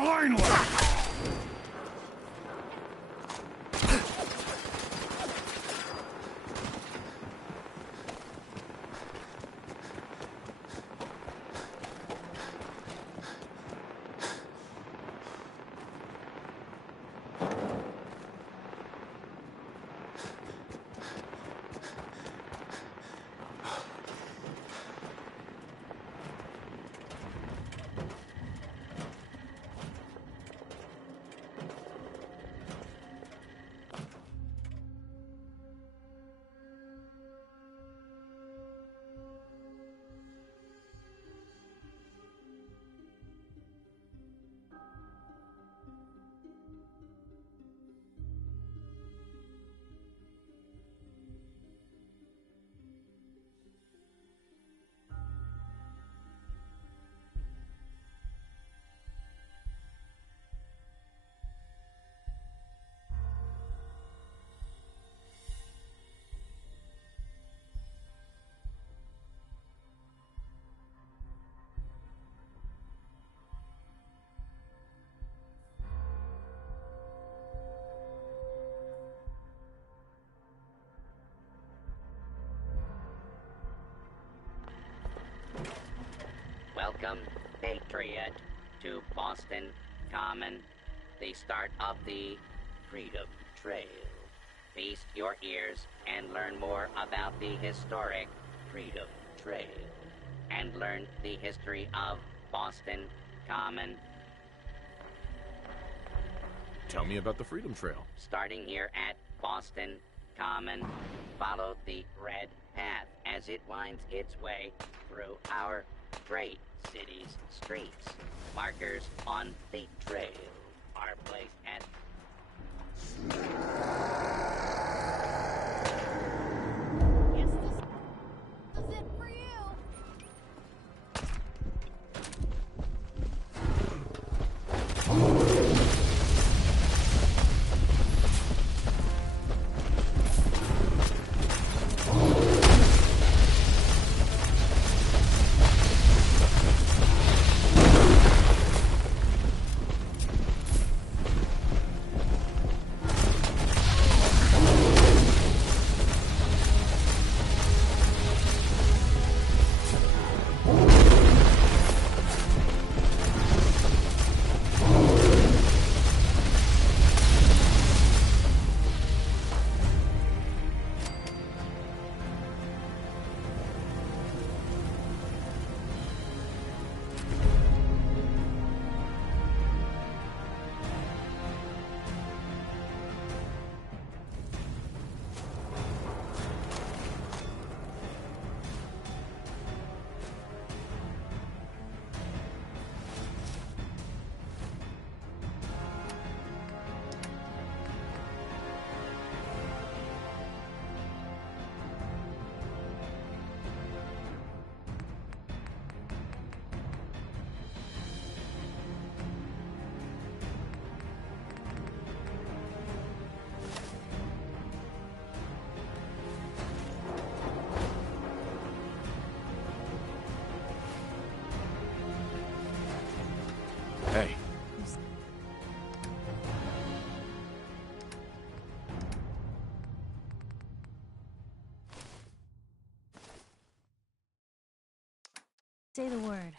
Finally! Welcome, Patriot, to Boston Common, the start of the Freedom Trail. Feast your ears and learn more about the historic Freedom Trail, and learn the history of Boston Common. Tell me about the Freedom Trail. Starting here at Boston Common, follow the red path as it winds its way through our great city's streets. Markers on the trail are placed at... Yes, this is it for you. Hey. Say the word.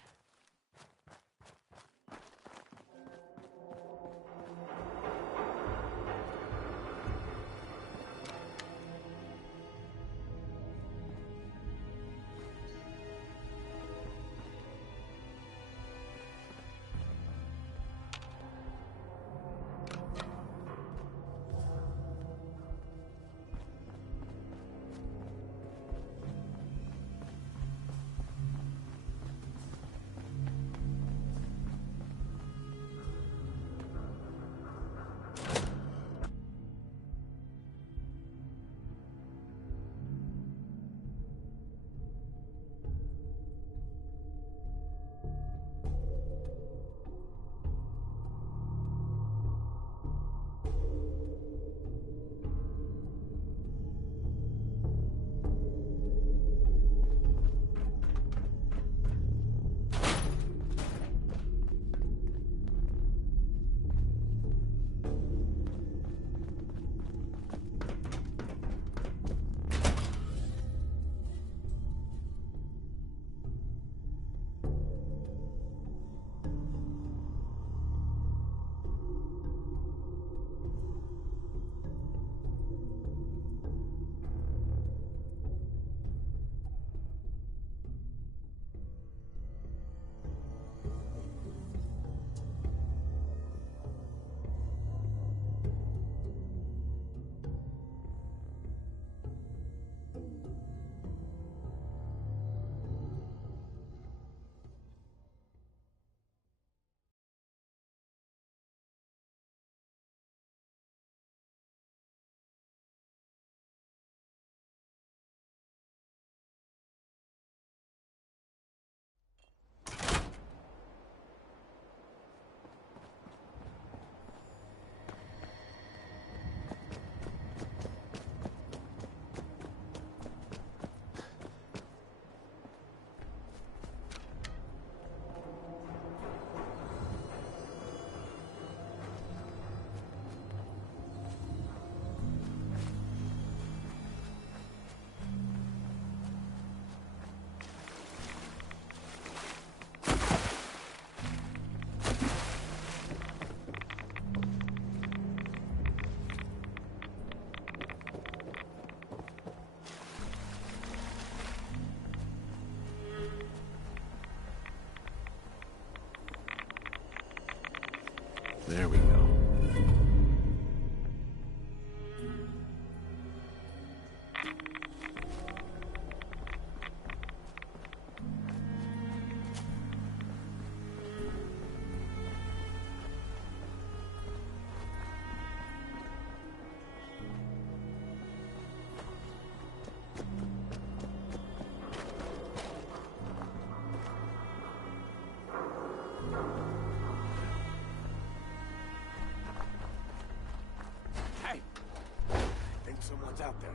Someone's out there.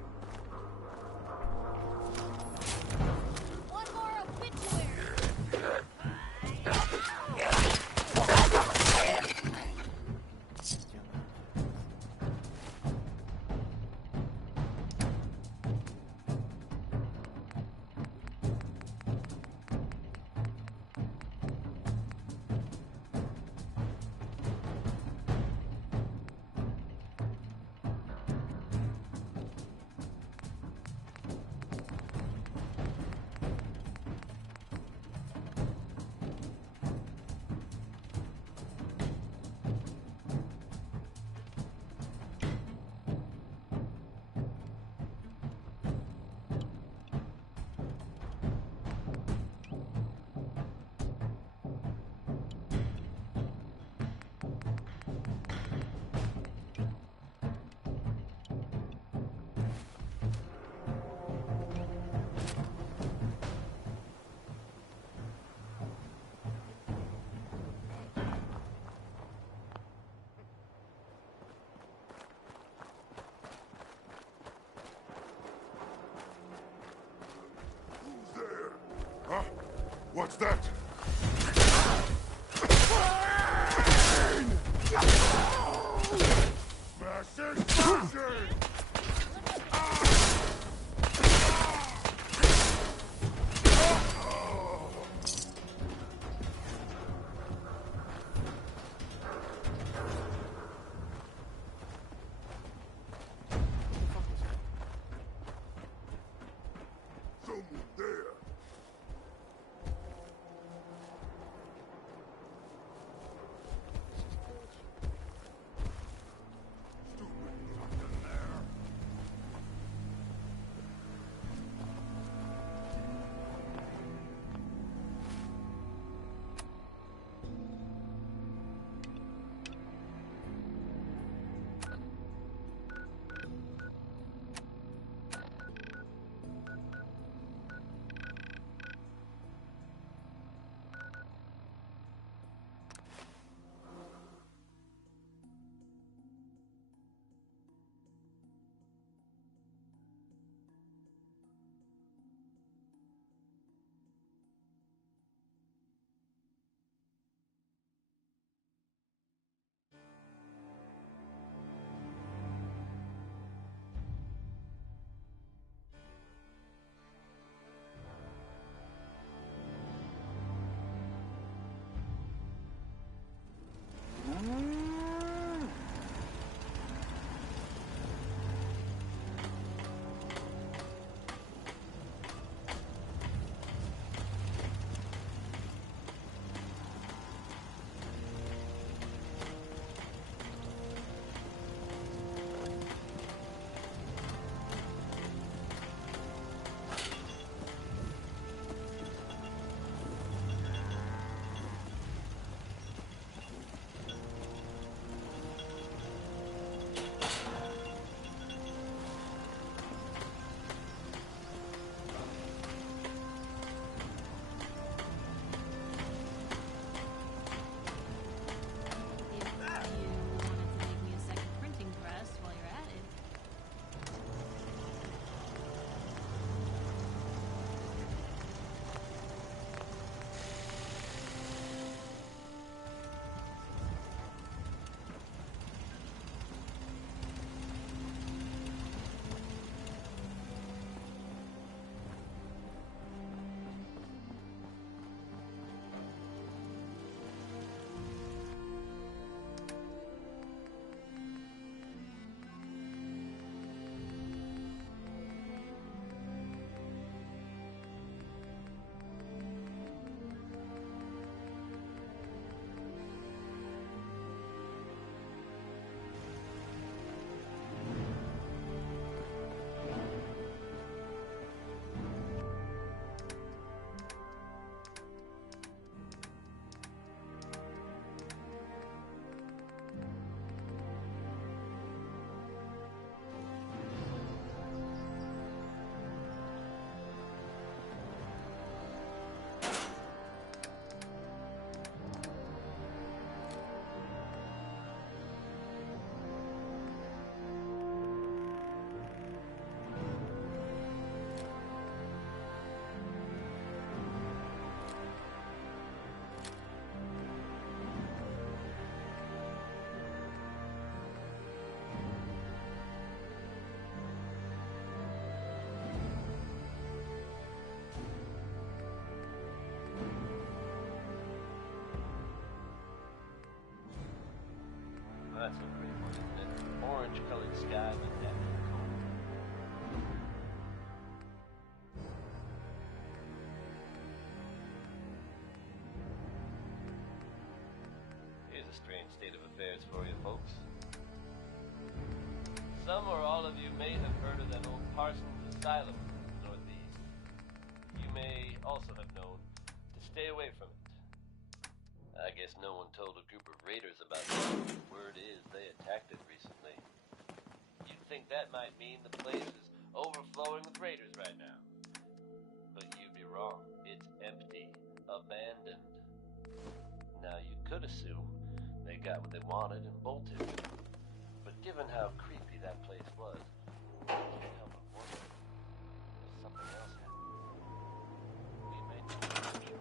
One more obituary. Huh? What's that? Mass explosion! Someone there. strange state of affairs for you folks. Some or all of you may have heard of that old Parsons Asylum in the Northeast. You may also have known to stay away from it. I guess no one told a group of raiders about it. Word is they attacked it recently. You'd think that might mean the place is overflowing with raiders right now. But you'd be wrong. It's empty. Abandoned. Now you could assume they got what they wanted and bolted. But given how creepy that place was, you can't help but wonder if something else happened. We may never know.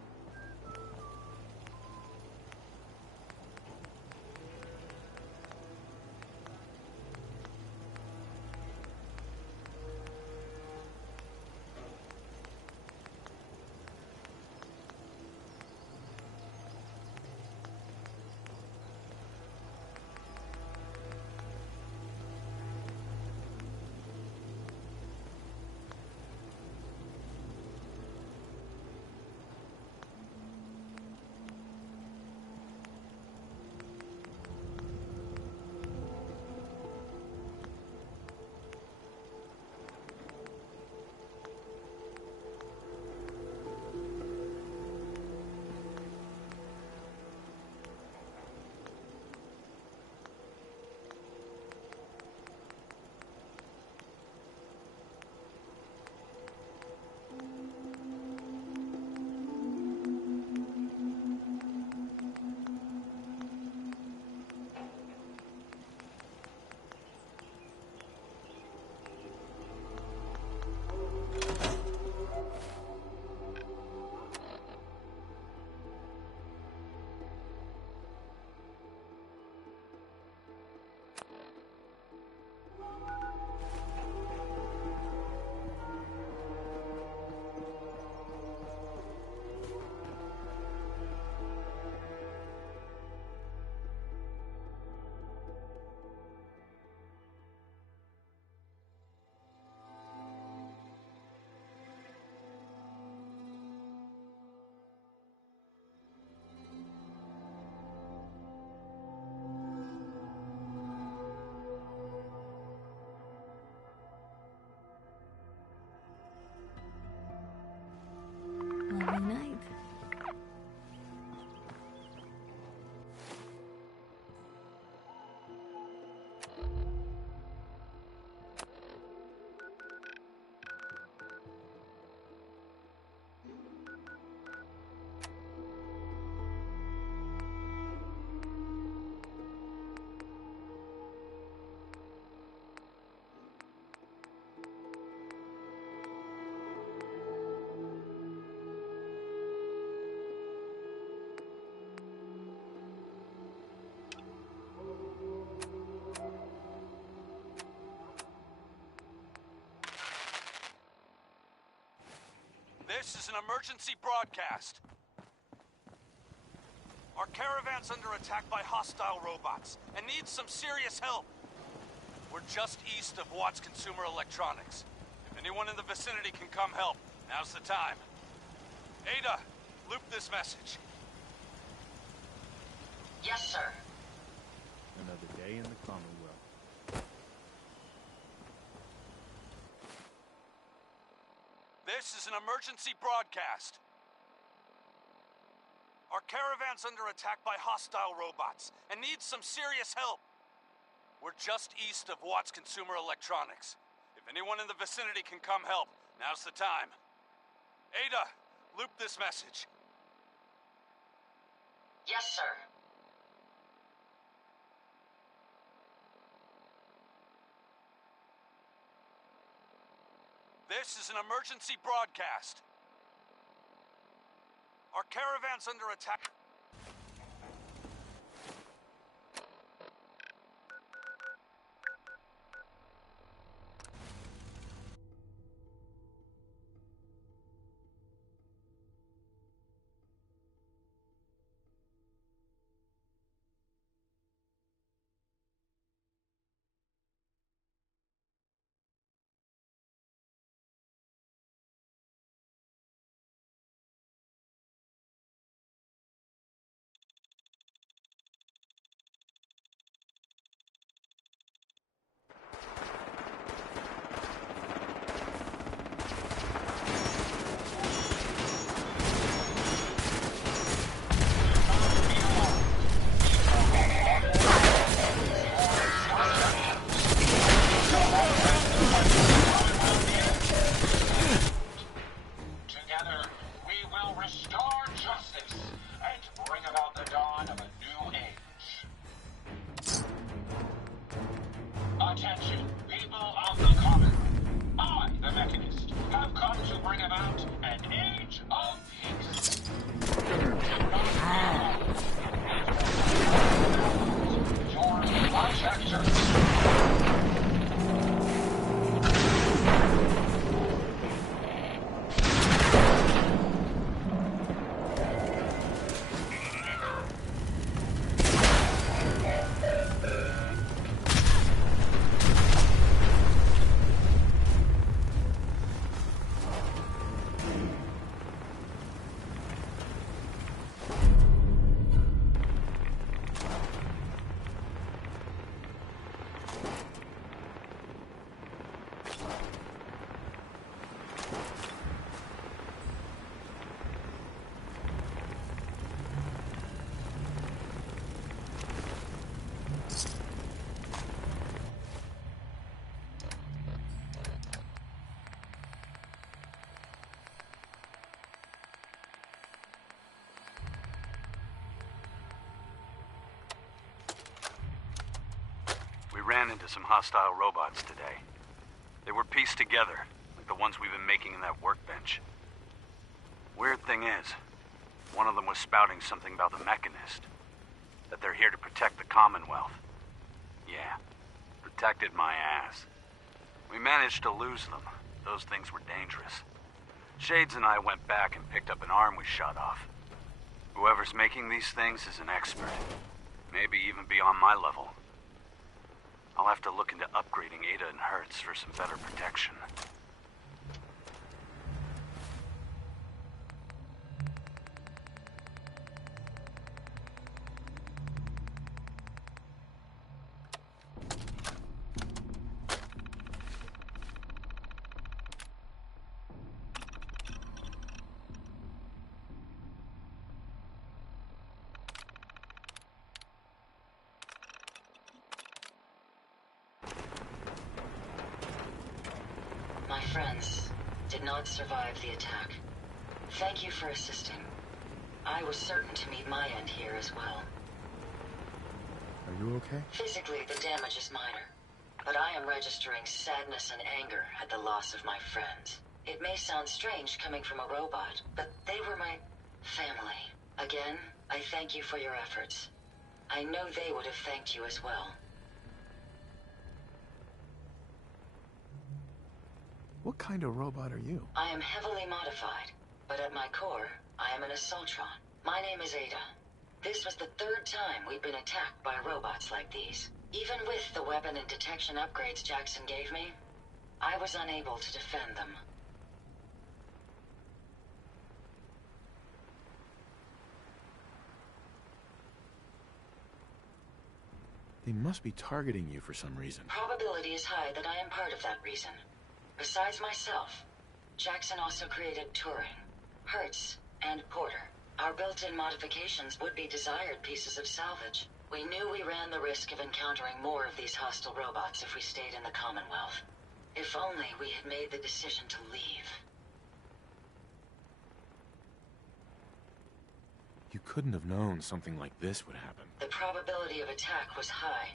Lovely night. This is an emergency broadcast. Our caravan's under attack by hostile robots and needs some serious help. We're just east of Watts Consumer Electronics. If anyone in the vicinity can come help, now's the time. Ada, loop this message. Yes, sir. Another day in the Commonwealth. This is an emergency broadcast. Our caravan's under attack by hostile robots and needs some serious help. We're just east of Watts Consumer Electronics. If anyone in the vicinity can come help, now's the time. Ada, loop this message. Yes, sir. This is an emergency broadcast. Our caravan's under attack. to some hostile robots today. They were pieced together, like the ones we've been making in that workbench. Weird thing is, one of them was spouting something about the Mechanist. That they're here to protect the Commonwealth. Yeah, protected my ass. We managed to lose them. Those things were dangerous. Shades and I went back and picked up an arm we shot off. Whoever's making these things is an expert. Maybe even beyond my level. I'll have to look into upgrading Ada and Hertz for some better protection. My friends did not survive the attack. Thank you for assisting. I was certain to meet my end here as well. Are you okay? Physically, the damage is minor, but I am registering sadness and anger at the loss of my friends. It may sound strange coming from a robot, but they were my family. Again, I thank you for your efforts. I know they would have thanked you as well. What kind of robot are you? I am heavily modified, but at my core, I am an Assaultron. My name is Ada. This was the third time we've been attacked by robots like these. Even with the weapon and detection upgrades Jackson gave me, I was unable to defend them. They must be targeting you for some reason. Probability is high that I am part of that reason. Besides myself, Jackson also created Turing, Hertz, and Porter. Our built-in modifications would be desired pieces of salvage. We knew we ran the risk of encountering more of these hostile robots if we stayed in the Commonwealth. If only we had made the decision to leave. You couldn't have known something like this would happen. The probability of attack was high.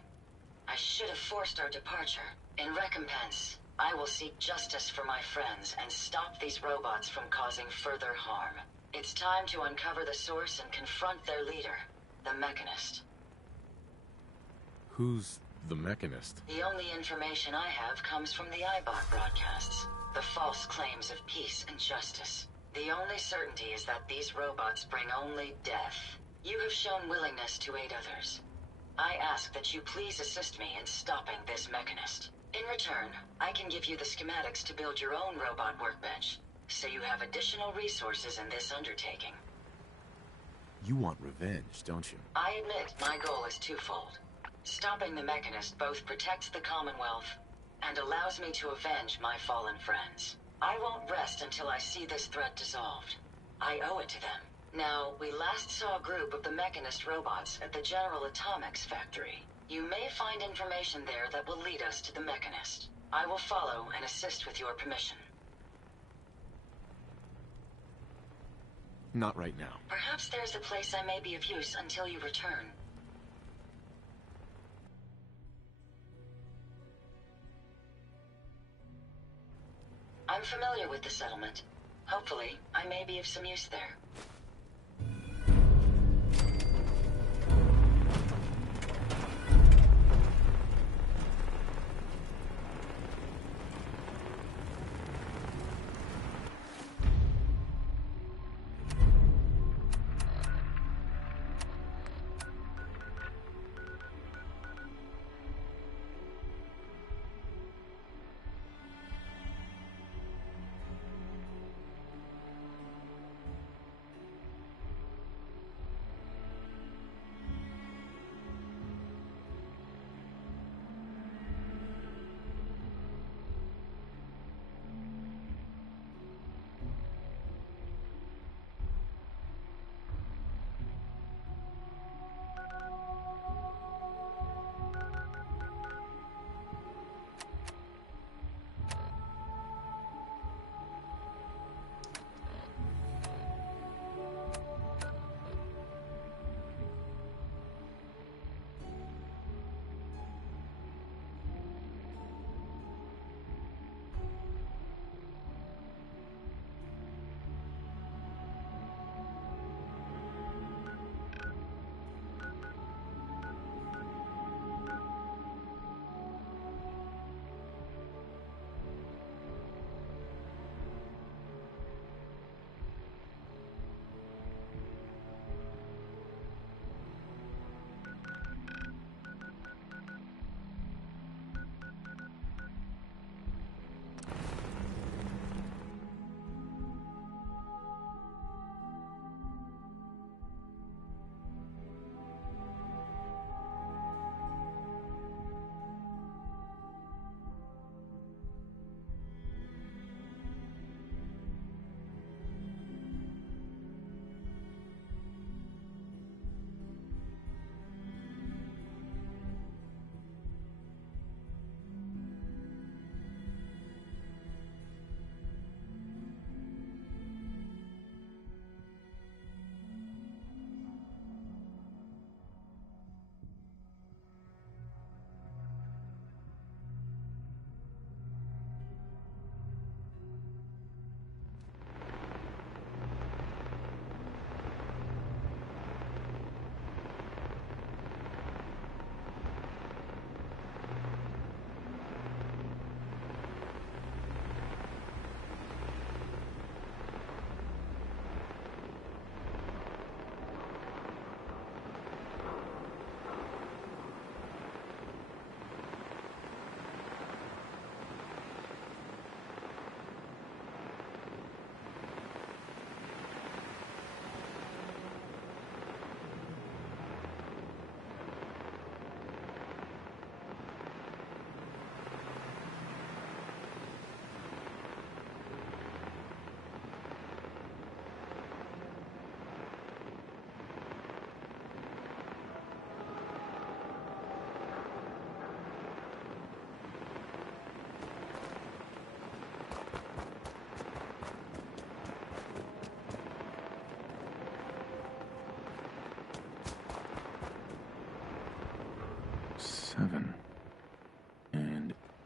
I should have forced our departure. In recompense, I will seek justice for my friends and stop these robots from causing further harm. It's time to uncover the source and confront their leader, the Mechanist. Who's the Mechanist? The only information I have comes from the iBot broadcasts. The false claims of peace and justice. The only certainty is that these robots bring only death. You have shown willingness to aid others. I ask that you please assist me in stopping this Mechanist. In return, I can give you the schematics to build your own robot workbench, so you have additional resources in this undertaking. You want revenge, don't you? I admit my goal is twofold. Stopping the Mechanist both protects the Commonwealth and allows me to avenge my fallen friends. I won't rest until I see this threat dissolved. I owe it to them. Now, we last saw a group of the Mechanist robots at the General Atomics factory. You may find information there that will lead us to the Mechanist. I will follow and assist with your permission. Not right now. Perhaps there's a place I may be of use until you return. I'm familiar with the settlement. Hopefully, I may be of some use there.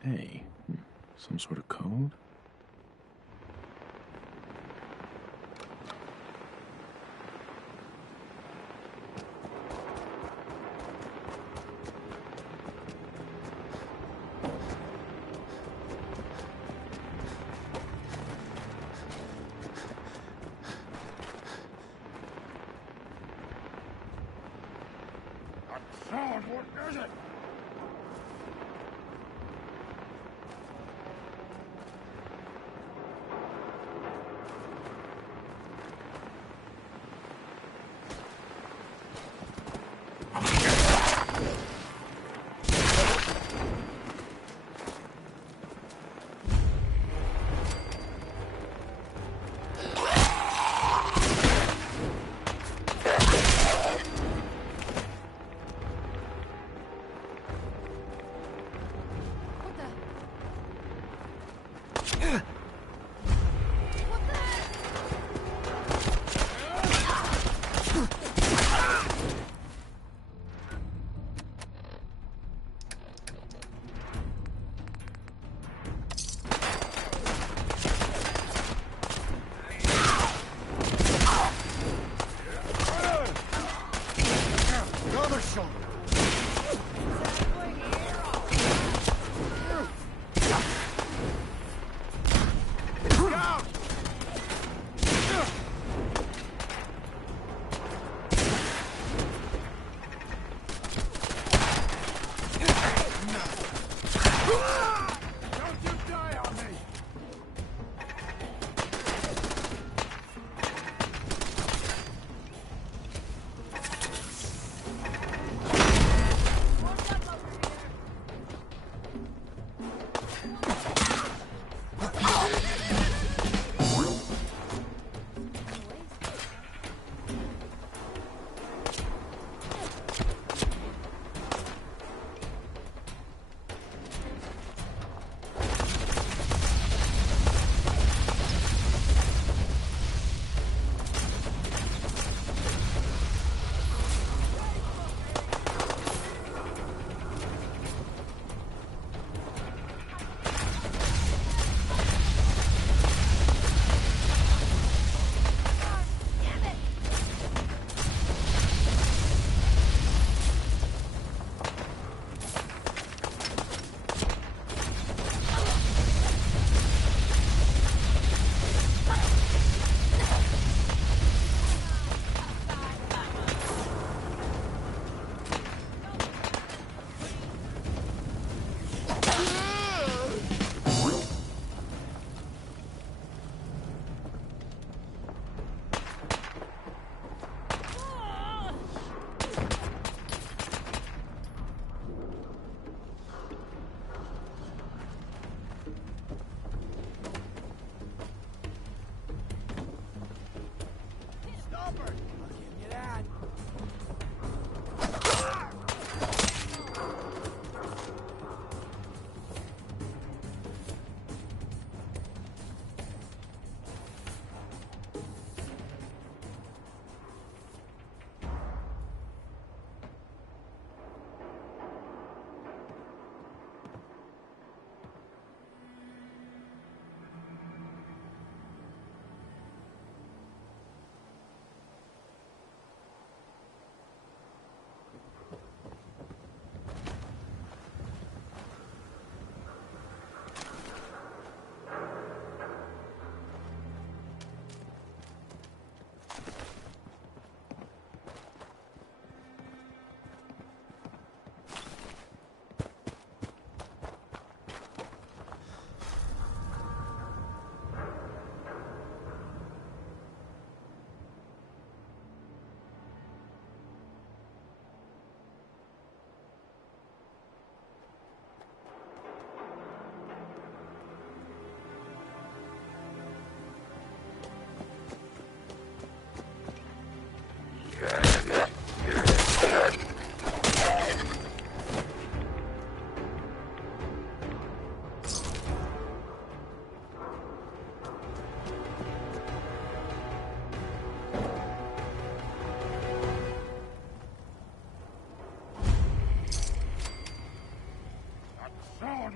Hey, some sort of code? Sound, what is it?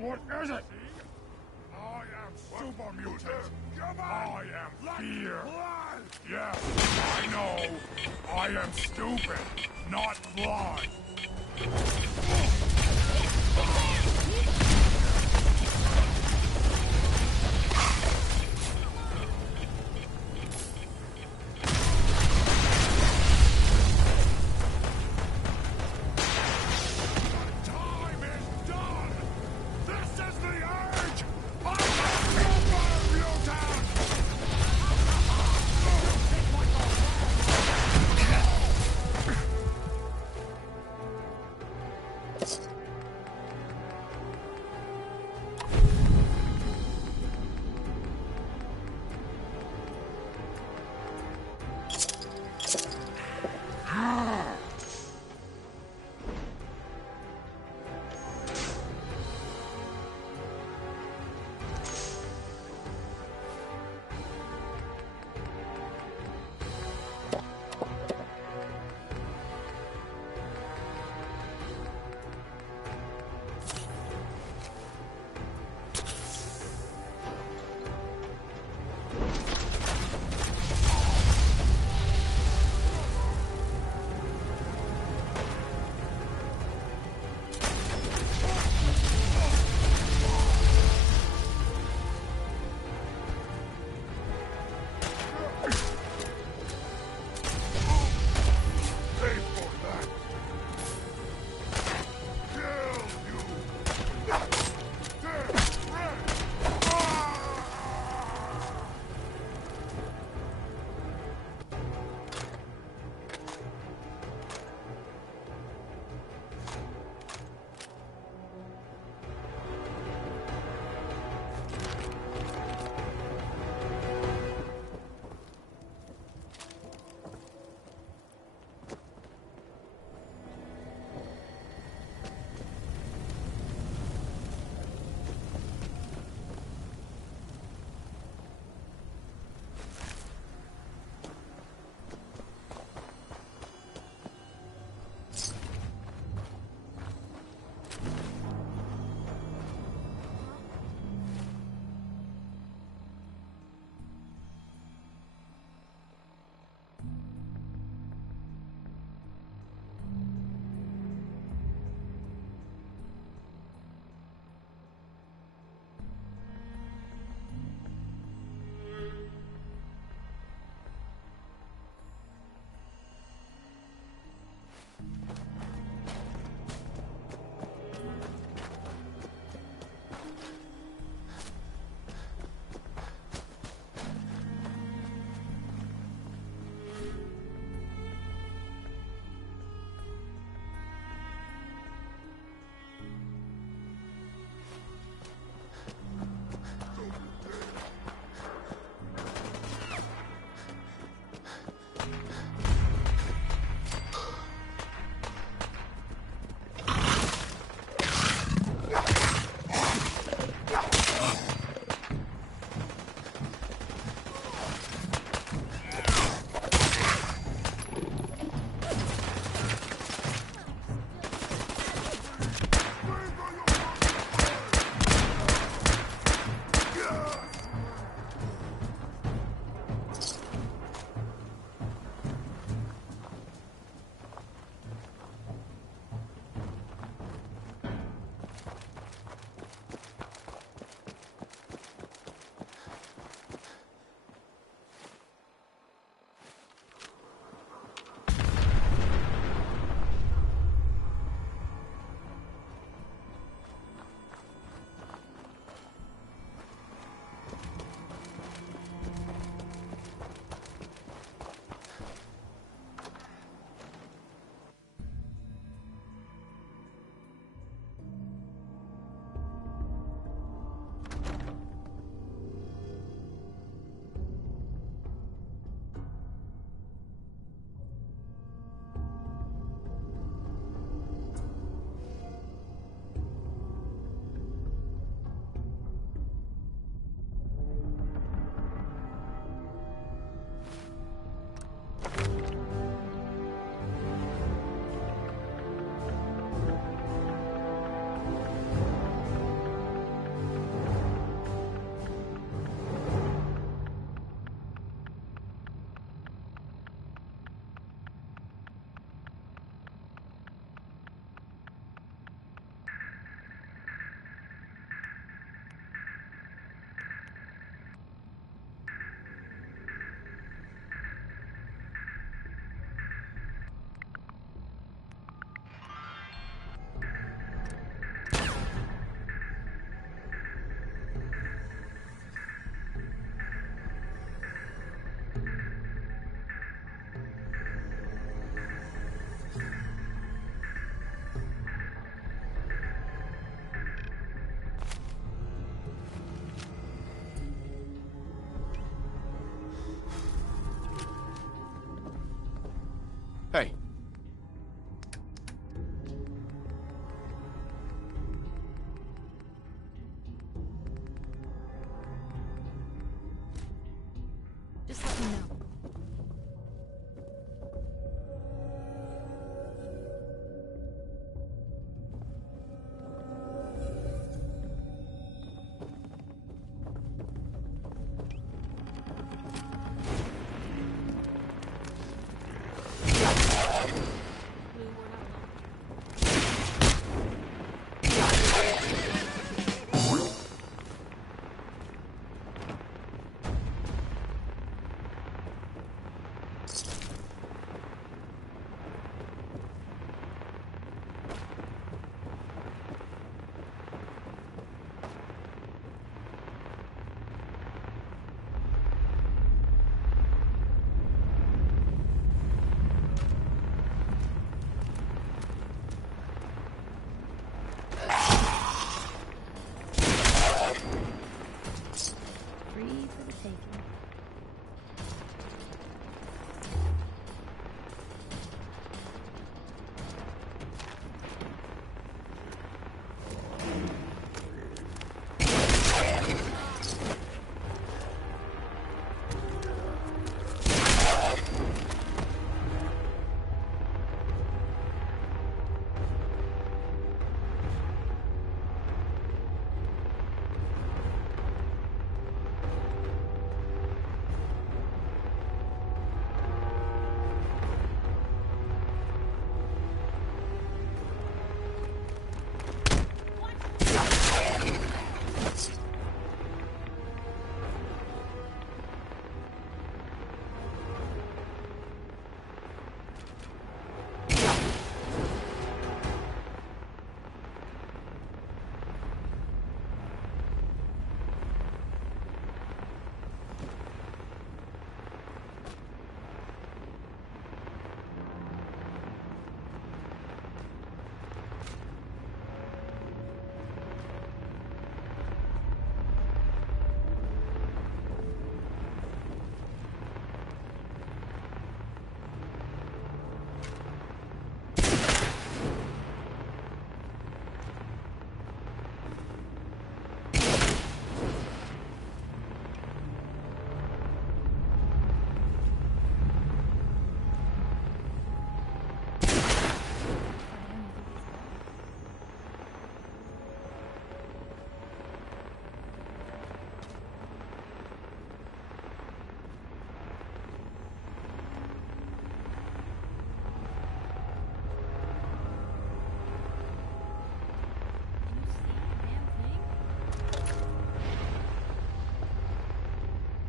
on, what is it? I am super mutant. I am fear. Yes, I know. I am stupid, not blind. Time is done. This is the urge. I am super mutant.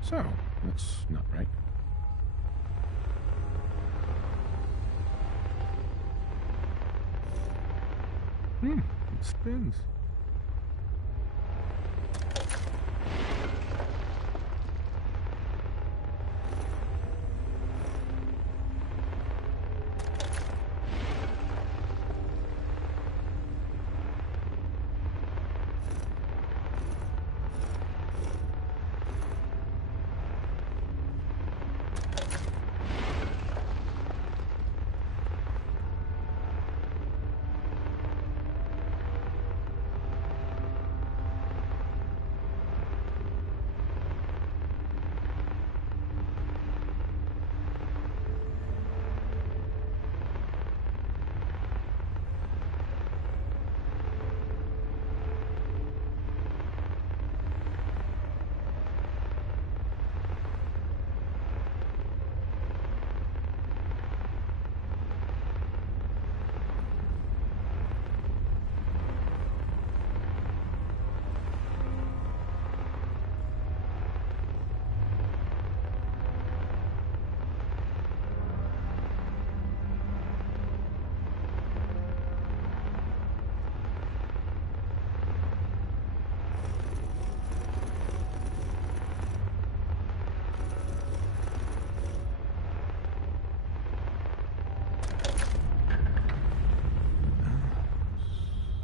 So, that's not right. It spins.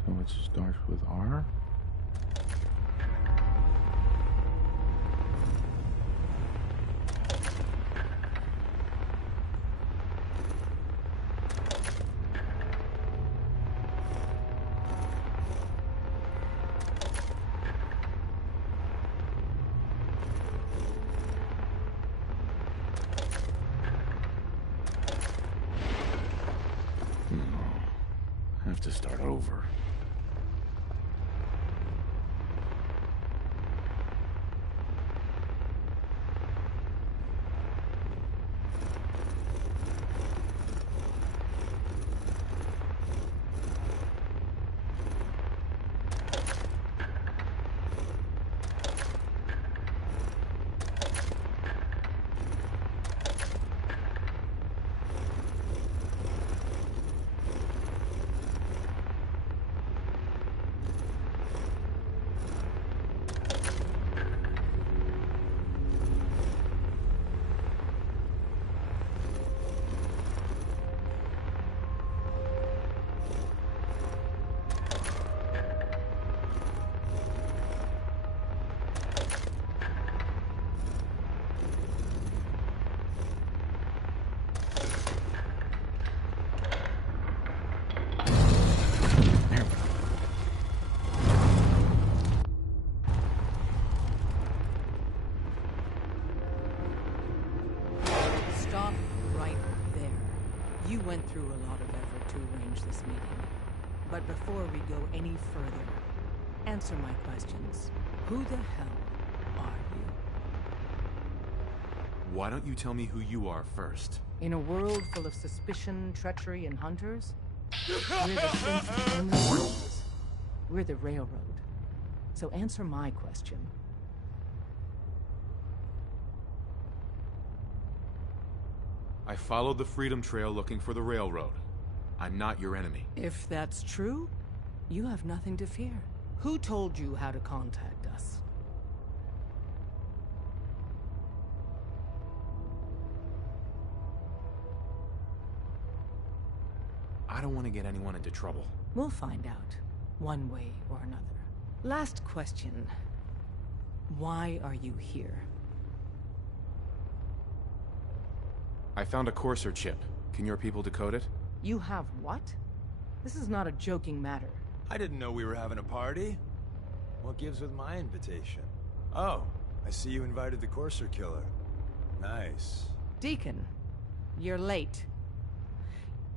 So it starts with R. I have to start over. Stop right there. You went through a lot of effort to arrange this meeting. But before we go any further, answer my questions. Who the hell are you? Why don't you tell me who you are first? In a world full of suspicion, treachery, and hunters, we're the Flint's only allies. We're the Railroad. So answer my question. I followed the Freedom Trail looking for the Railroad. I'm not your enemy. If that's true, you have nothing to fear. Who told you how to contact us? I don't want to get anyone into trouble. We'll find out, one way or another. Last question. Why are you here? I found a Courser chip. Can your people decode it? You have what? This is not a joking matter. I didn't know we were having a party. What gives with my invitation? Oh, I see you invited the Courser killer. Nice. Deacon, you're late.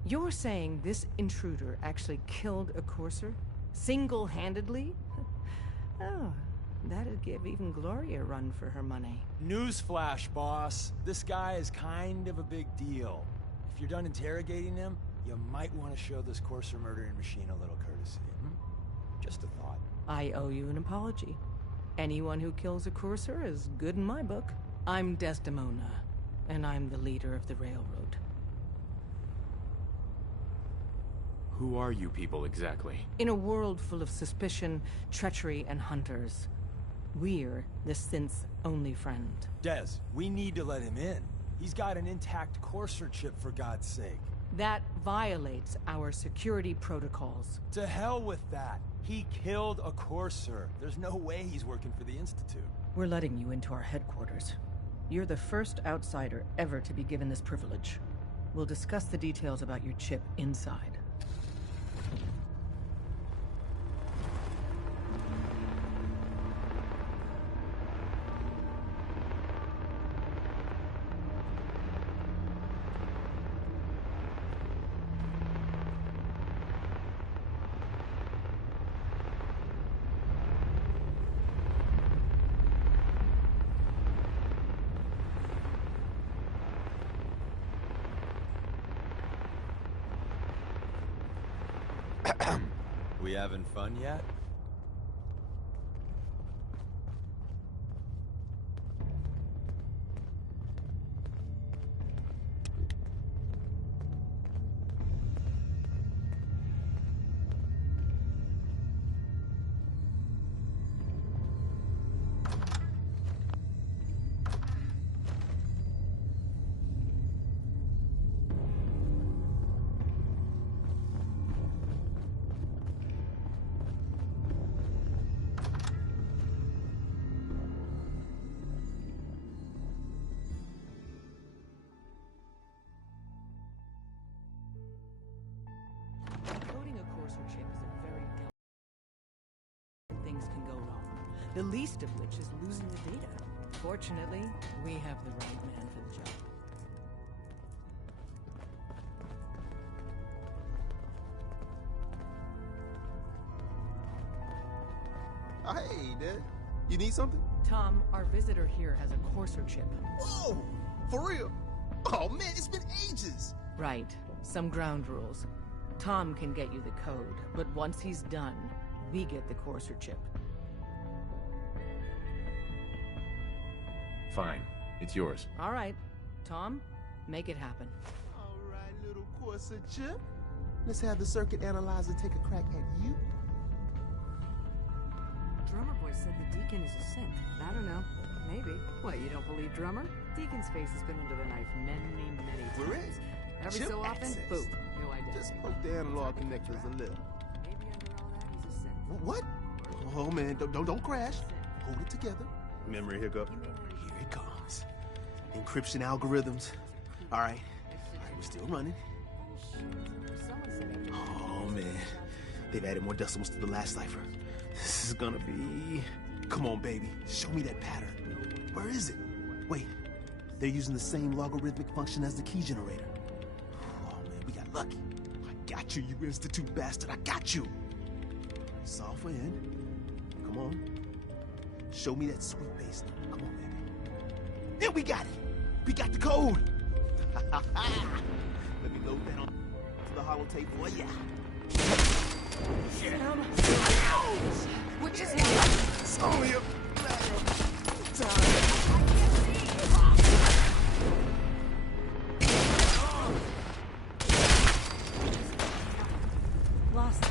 You're saying this intruder actually killed a Courser? Single-handedly? Oh, that'd give even Gloria a run for her money. Newsflash, boss. This guy is kind of a big deal. If you're done interrogating him, you might want to show this Courser murdering machine a little courtesy. Just a thought. I owe you an apology. Anyone who kills a Courser is good in my book. I'm Desdemona, and I'm the leader of the Railroad. Who are you people exactly? In a world full of suspicion, treachery, and hunters, we're the synth's only friend. Des, we need to let him in. He's got an intact Courser chip, for God's sake. That violates our security protocols. To hell with that. He killed a Courser. There's no way he's working for the Institute. We're letting you into our headquarters. You're the first outsider ever to be given this privilege. We'll discuss the details about your chip inside. We having fun yet? Coding a Courser chip is a very delicate. Things can go wrong. The least of which is losing the data. Fortunately, we have the right man for the job. Oh, hey, Dad. You need something? Tom, our visitor here has a Courser chip. Whoa! For real? Oh, man, it's been ages! Right. Some ground rules. Tom can get you the code, but once he's done, we get the Courser chip. Fine. It's yours. All right. Tom, make it happen. All right, little Courser chip. Let's have the circuit analyzer take a crack at you. Drummer Boy said the Deacon is a synth. I don't know. Maybe. What, you don't believe Drummer? Deacon's face has been under the knife many times. We're in. Every Chip so often, access. boom, new identity. Just poke the analog connectors a little. Maybe under all that, he's a synth. What? Oh, man, don't crash. Hold it together. Memory hiccup. Here it comes. Encryption algorithms. All right, we're still running. Oh, man. They've added more decimals to the last cipher. This is gonna be... Come on, baby. Show me that pattern. Where is it? Wait. They're using the same logarithmic function as the key generator. Oh, man, we got lucky. I got you, you Institute bastard. I got you. Solve for N. Come on. Show me that sweet bass number. Come on, baby. And we got it. We got the code. Let me load that on to the holotape for ya. Get him! What just happened? It's only a matter of time. Lost it.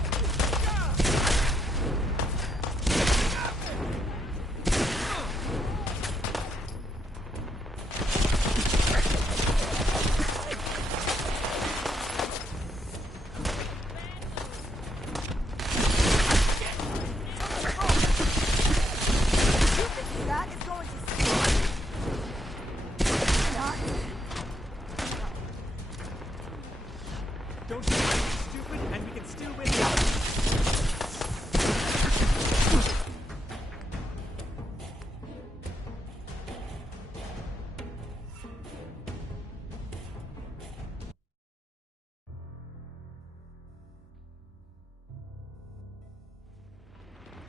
That is going to Don't do anything stupid, and we can still win.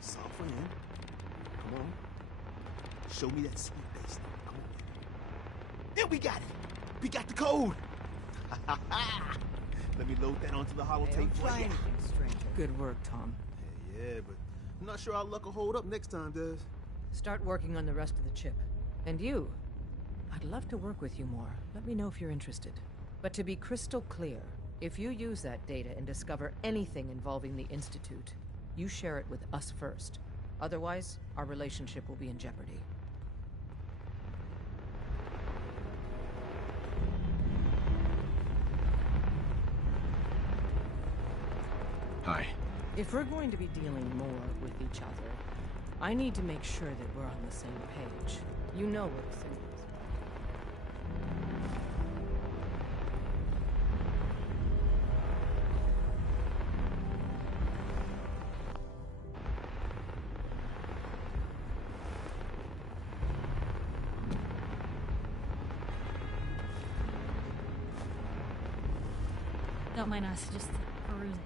Solve for N. Come on. Show me that sweet bass number. Come on, baby. And we got it. We got the code. Let me load that onto the holotape for ya. Good work, Tom. Yeah, but I'm not sure our luck will hold up next time, Des. Start working on the rest of the chip. And you, I'd love to work with you more. Let me know if you're interested. But to be crystal clear, if you use that data and discover anything involving the Institute, you share it with us first. Otherwise, our relationship will be in jeopardy. Hi. If we're going to be dealing more with each other, I need to make sure that we're on the same page. You know what the thing is. Don't mind us, just perusing.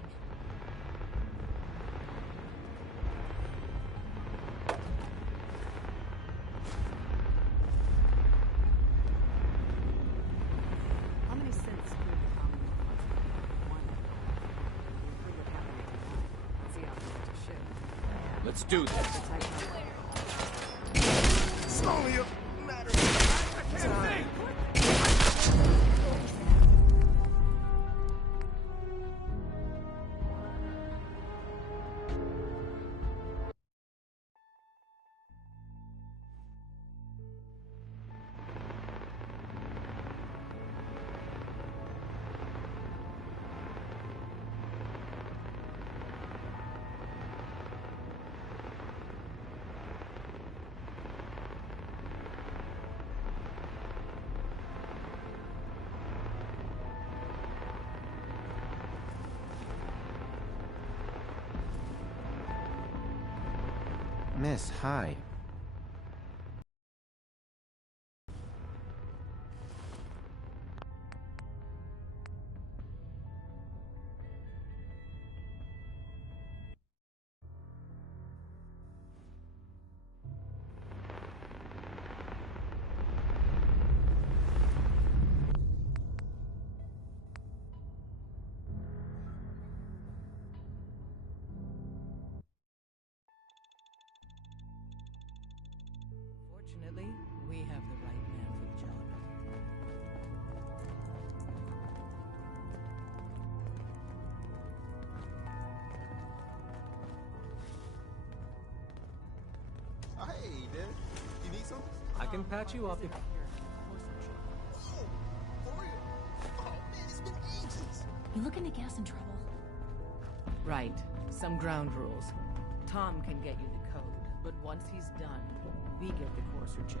How many cents cleared the Commonwealth? One. Heard what happened tonight. Let's see how they went to ship. Let's do this. It's only a matter of time. Miss, hi. Fortunately, we have the right man for the job. Hey, dude. You need something? I can patch you up if... Whoa! For real? Oh, man, it's been ages. You looking to get us in trouble? Right. Some ground rules. Tom can get you the code, but once he's done, we get the courser chip.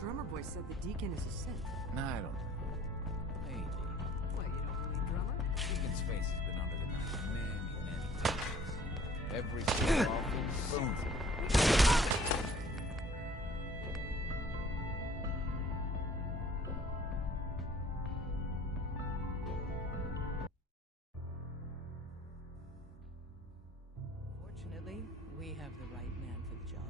Drummer Boy said the Deacon is a synth. Nah, I don't know. Maybe. What, you don't believe Drummer? Deacon's face has been under the knife many times. Every so often, boom. Fortunately, we have the right man for the job.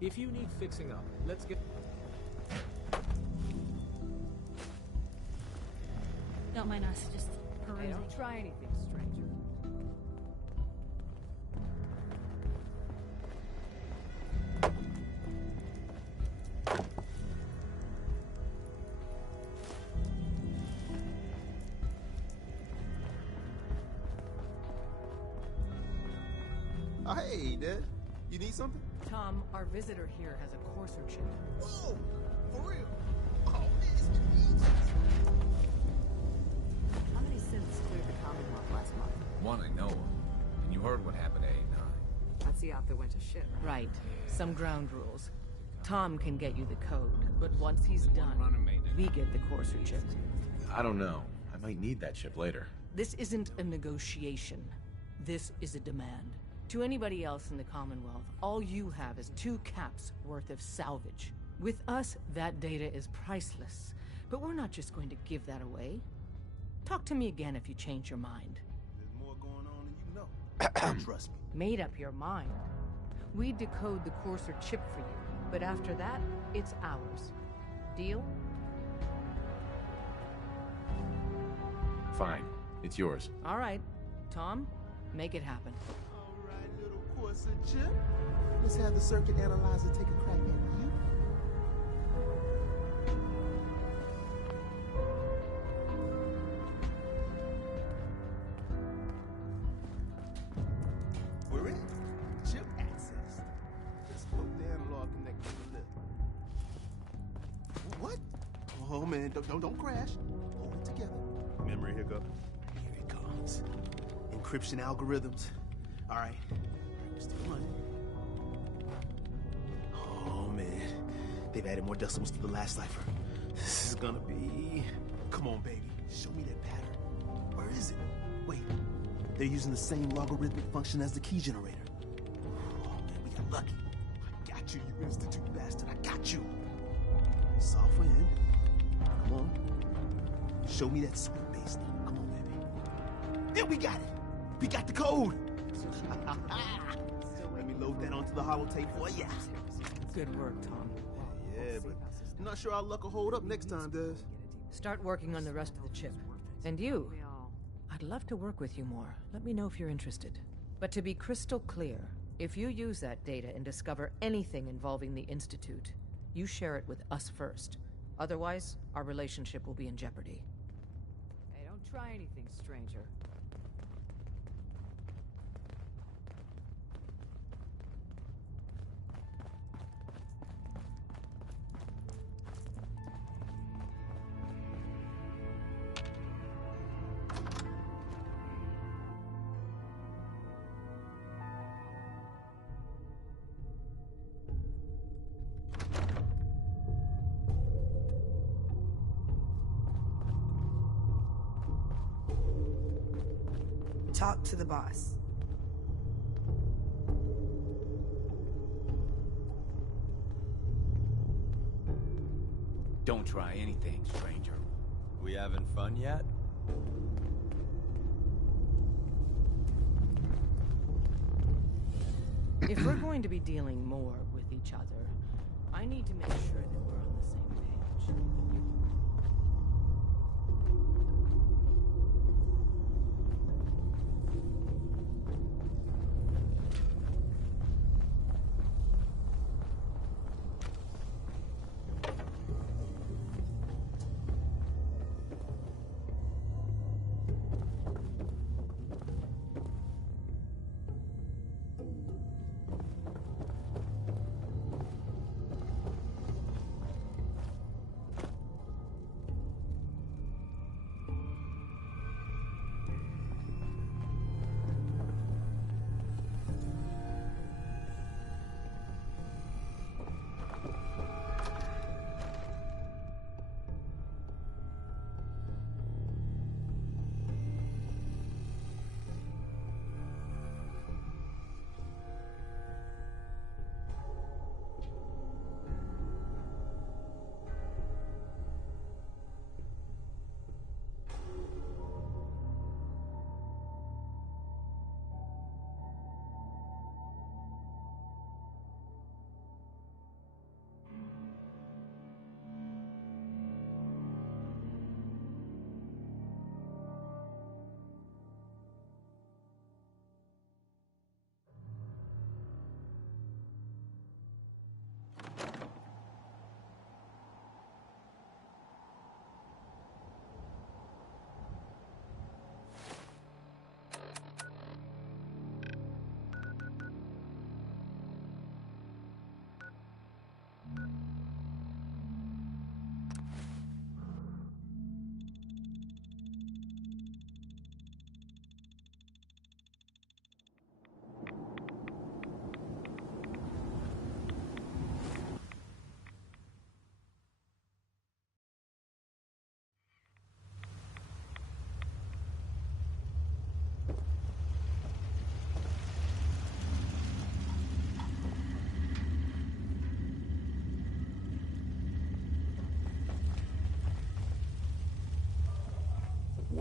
If you need fixing up, let's get... Don't mind us, just perusing. Hey, don't try anything, stranger. Hey, dude. You need something? Tom, our visitor here has a courser chip. Whoa! For real? Oh, man, it's been ages. How many synths cleared the Commonwealth last month? One I know of. And you heard what happened to A9. That's the yacht that went to shit, right? Right. Some ground rules. Tom can get you the code, but once he's done, we get the courser chip. I don't know. I might need that chip later. This isn't a negotiation. This is a demand. To anybody else in the Commonwealth, all you have is 2 caps worth of salvage. With us, that data is priceless. But we're not just going to give that away. Talk to me again if you change your mind. There's more going on than you know. Trust me. Made up your mind. We decode the Courser chip for you, but after that, it's ours. Deal? Fine. It's yours. All right. Tom, make it happen. All right, little Courser chip. Let's have the circuit analyzer take a crack at you. We're in. Chip access. Let's float the analog connector to the left. What? Oh man, don't crash. Hold it together. Memory hiccup. Here it comes. Encryption algorithms. All right. We're still running. Oh man, they've added more decimals to the last cipher. This is gonna be. Come on, baby. Show me that pattern. Where is it? Wait. They're using the same logarithmic function as the key generator. Oh man, we got lucky. I got you, you Institute bastard. I got you. Software in. Come on. Show me that sweet bass number. Come on, baby. There, we got it. We got the code. Let me load that onto the holotape for ya. Good work, Tom. Yeah, but I'm not sure our luck will hold up next time, Des. Start working on the rest of the chip. And you, I'd love to work with you more. Let me know if you're interested. But to be crystal clear, if you use that data and discover anything involving the Institute, you share it with us first. Otherwise, our relationship will be in jeopardy. Hey, don't try anything, stranger. Talk to the boss. Don't try anything, stranger. We having fun yet? If we're going to be dealing more with each other, I need to make sure that we're on the same page.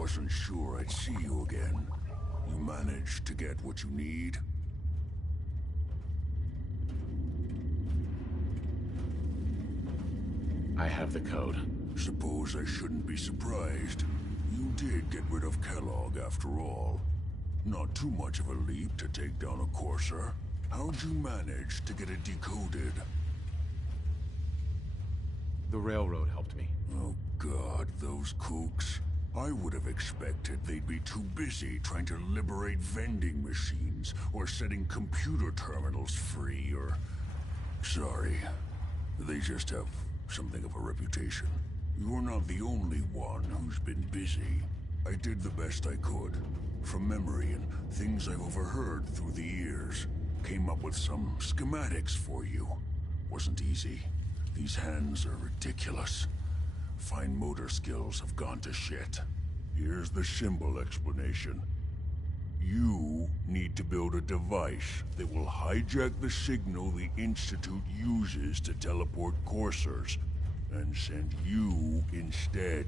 wasn't sure I'd see you again. You managed to get what you need? I have the code. Suppose I shouldn't be surprised. You did get rid of Kellogg after all. Not too much of a leap to take down a Courser. How'd you manage to get it decoded? The railroad helped me. Oh God, those kooks. I would have expected they'd be too busy trying to liberate vending machines or setting computer terminals free or... Sorry. They just have something of a reputation. You're not the only one who's been busy. I did the best I could. From memory and things I've overheard through the years. Came up with some schematics for you. Wasn't easy. These hands are ridiculous. Fine motor skills have gone to shit. Here's the symbol explanation. You need to build a device that will hijack the signal the Institute uses to teleport coursers, and send you instead.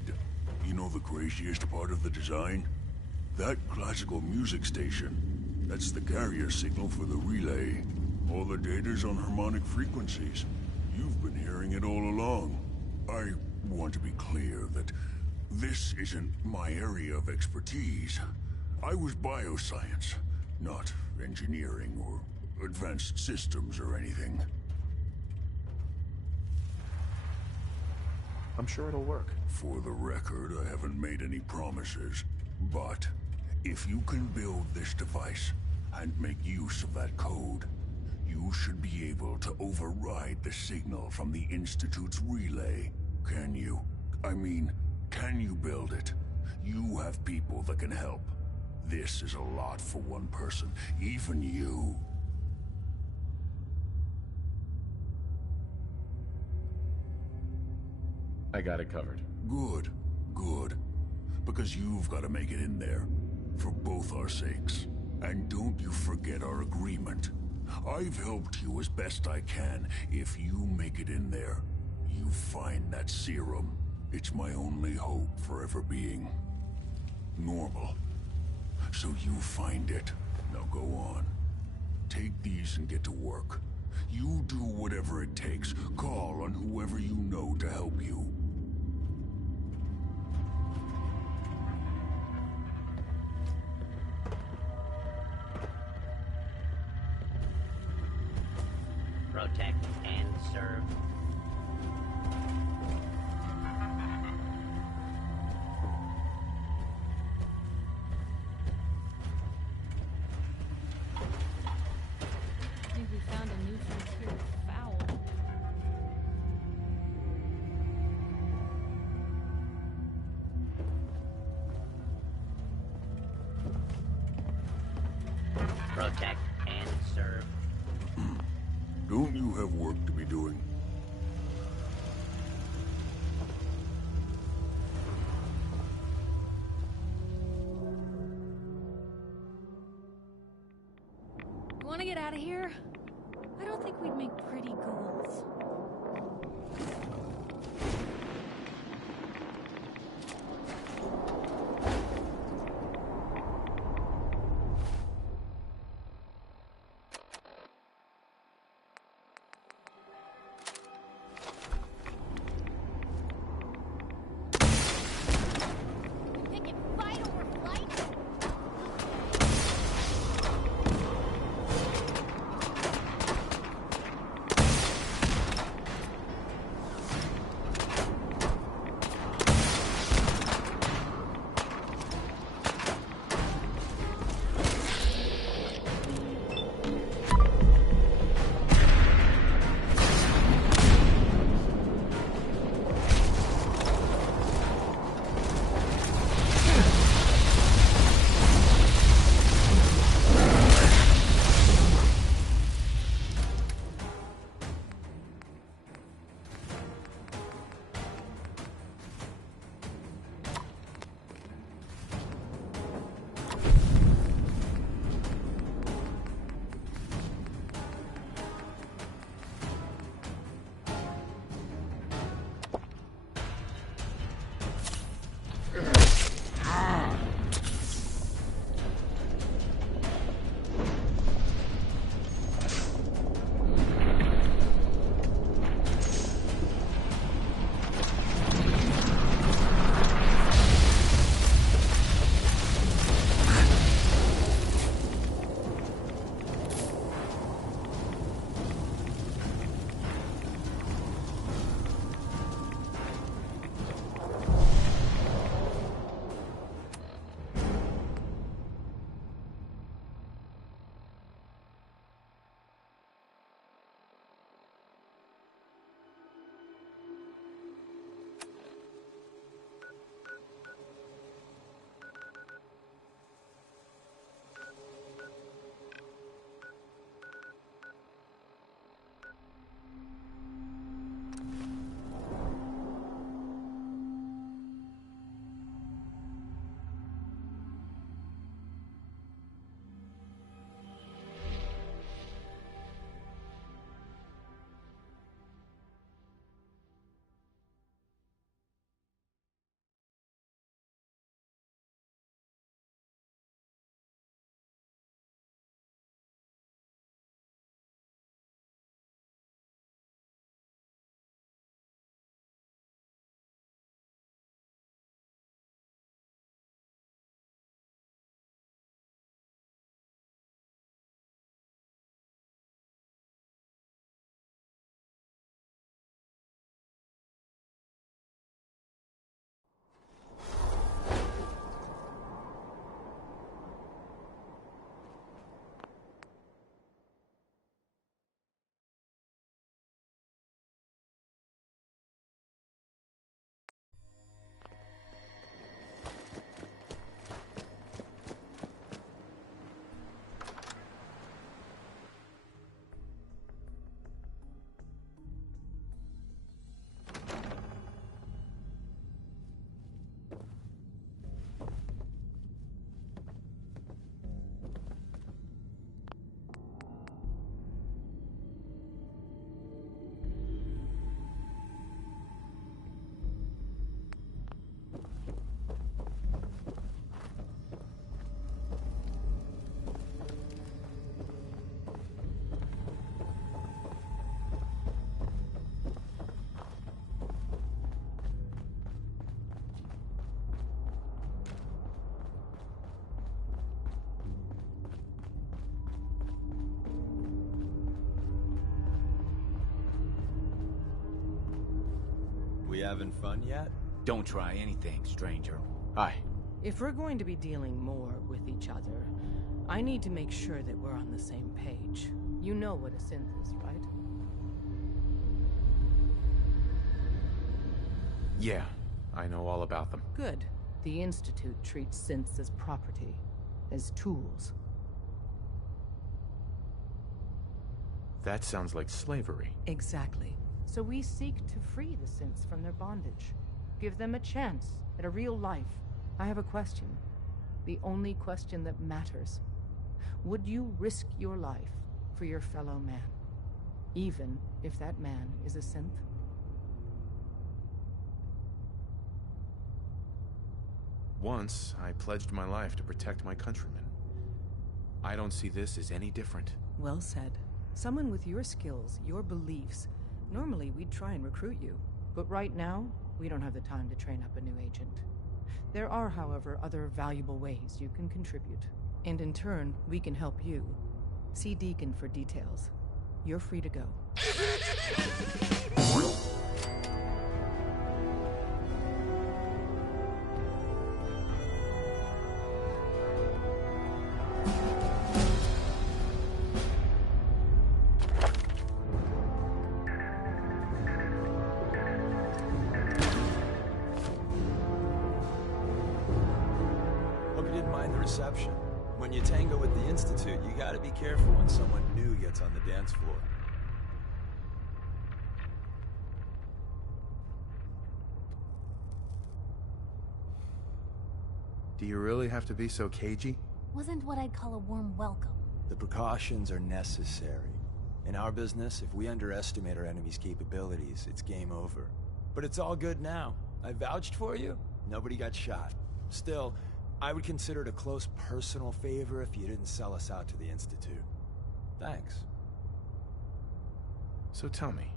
You know the craziest part of the design? That classical music station. That's the carrier signal for the relay. All the data's on harmonic frequencies. You've been hearing it all along. I want to be clear that this isn't my area of expertise. I was bioscience, not engineering or advanced systems or anything. I'm sure it'll work. For the record, I haven't made any promises, but if you can build this device and make use of that code, you should be able to override the signal from the Institute's relay. Can you? I mean, can you build it? You have people that can help. This is a lot for one person, even you. I got it covered. Good, good. Because you've got to make it in there. For both our sakes. And don't you forget our agreement. I've helped you as best I can. If you make it in there, you find that serum. It's my only hope for ever being normal. So you find it. Now go on. Take these and get to work. You do whatever it takes. Call on whoever you know to help you. Protect and serve. I think we found a new frontier of foul. Protect and serve. Don't you have work to be doing? You want to get out of here? I don't think we'd make pretty ghouls. Pick and fight over flight? We having fun yet? Don't try anything, stranger. Hi. If we're going to be dealing more with each other, I need to make sure that we're on the same page. You know what a synth is, right? Yeah, I know all about them. Good. The Institute treats synths as property, as tools. That sounds like slavery. Exactly. So we seek to free the synths from their bondage. Give them a chance at a real life. I have a question. The only question that matters. Would you risk your life for your fellow man? Even if that man is a synth? Once, I pledged my life to protect my countrymen. I don't see this as any different. Well said. Someone with your skills, your beliefs. Normally, we'd try and recruit you. But right now, we don't have the time to train up a new agent. There are, however, other valuable ways you can contribute. And in turn, we can help you. See Deacon for details. You're free to go. Reception. When you tango with the Institute, you gotta be careful when someone new gets on the dance floor. Do you really have to be so cagey? Wasn't what I'd call a warm welcome. The precautions are necessary. In our business, if we underestimate our enemy's capabilities, it's game over. But it's all good now. I vouched for you. Nobody got shot. Still, I would consider it a close personal favor if you didn't sell us out to the Institute. Thanks. So tell me,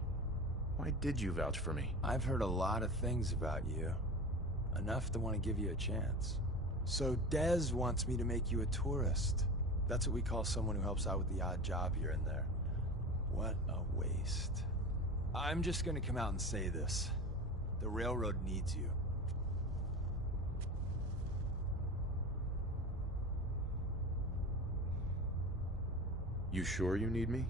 why did you vouch for me? I've heard a lot of things about you. Enough to want to give you a chance. So Dez wants me to make you a tourist. That's what we call someone who helps out with the odd job here and there. What a waste. I'm just gonna come out and say this. The railroad needs you. You sure you need me?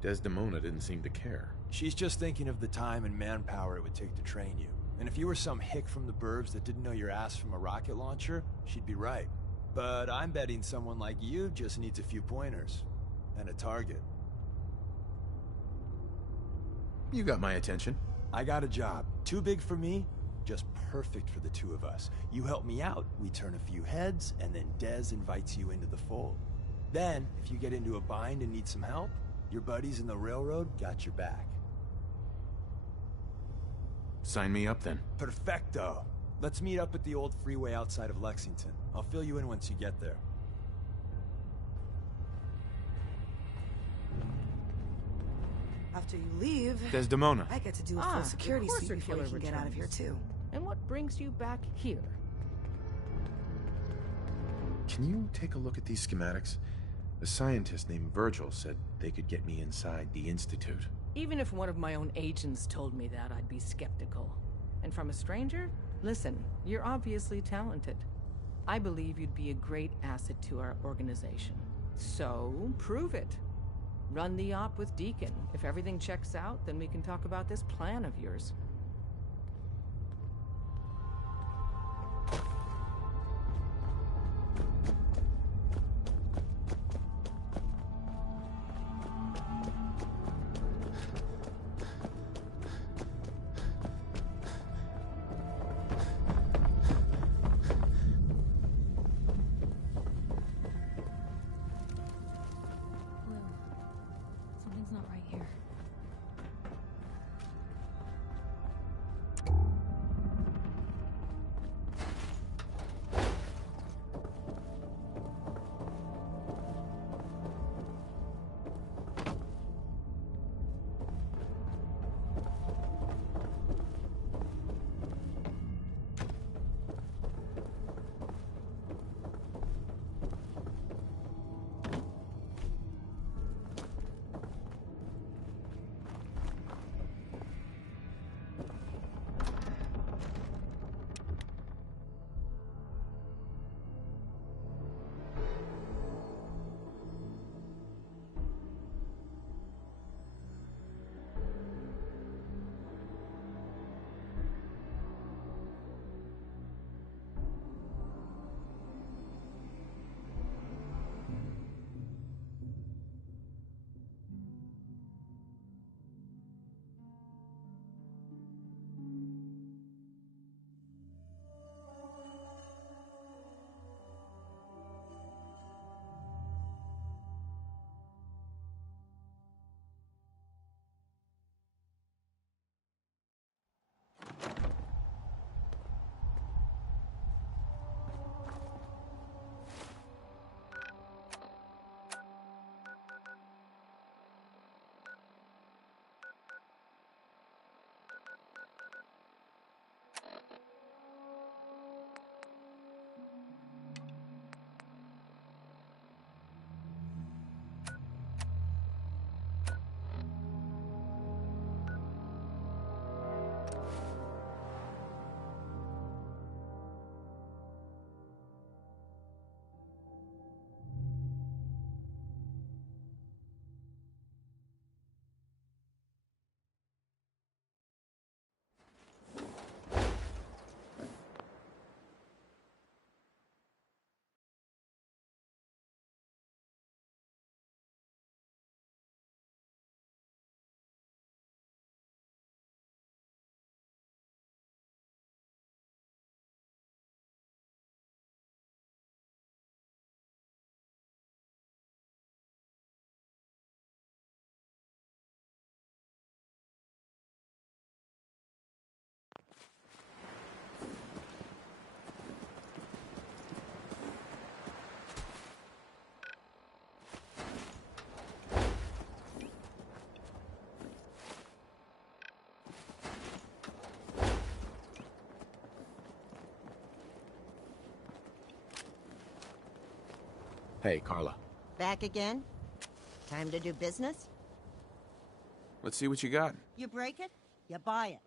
Desdemona didn't seem to care. She's just thinking of the time and manpower it would take to train you. And if you were some hick from the burbs that didn't know your ass from a rocket launcher, she'd be right. But I'm betting someone like you just needs a few pointers. And a target. You got my attention. I got a job. Too big for me, just perfect for the two of us. You help me out, we turn a few heads, and then Dez invites you into the fold. Then, if you get into a bind and need some help, your buddies in the railroad got your back. Sign me up then. Perfecto. Let's meet up at the old freeway outside of Lexington. I'll fill you in once you get there. After you leave, Desdemona. I get to do a full security sweep before we can get out of here too. And what brings you back here? Can you take a look at these schematics? A scientist named Virgil said they could get me inside the Institute. Even if one of my own agents told me that, I'd be skeptical. And from a stranger? Listen, you're obviously talented. I believe you'd be a great asset to our organization. So, prove it. Run the op with Deacon. If everything checks out, then we can talk about this plan of yours. Hey, Carla. Back again? Time to do business? Let's see what you got. You break it, you buy it.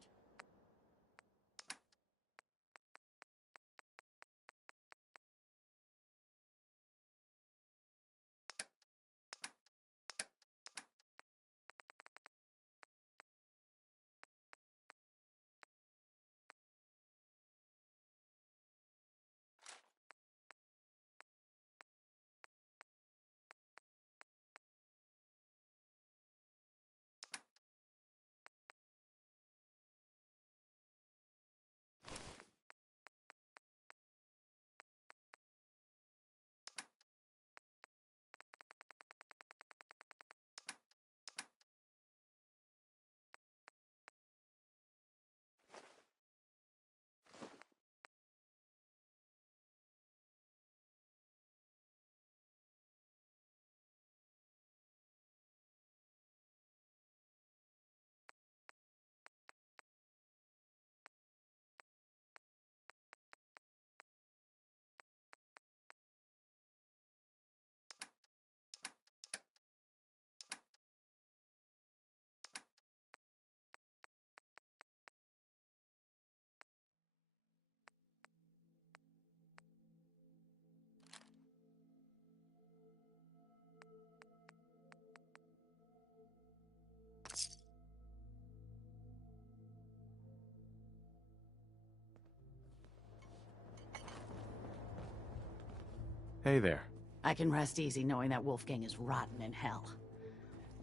Hey there. I can rest easy knowing that Wolfgang is rotten in hell.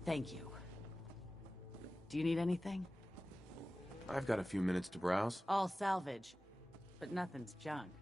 Thank you. Do you need anything? I've got a few minutes to browse. All salvage, but nothing's junk.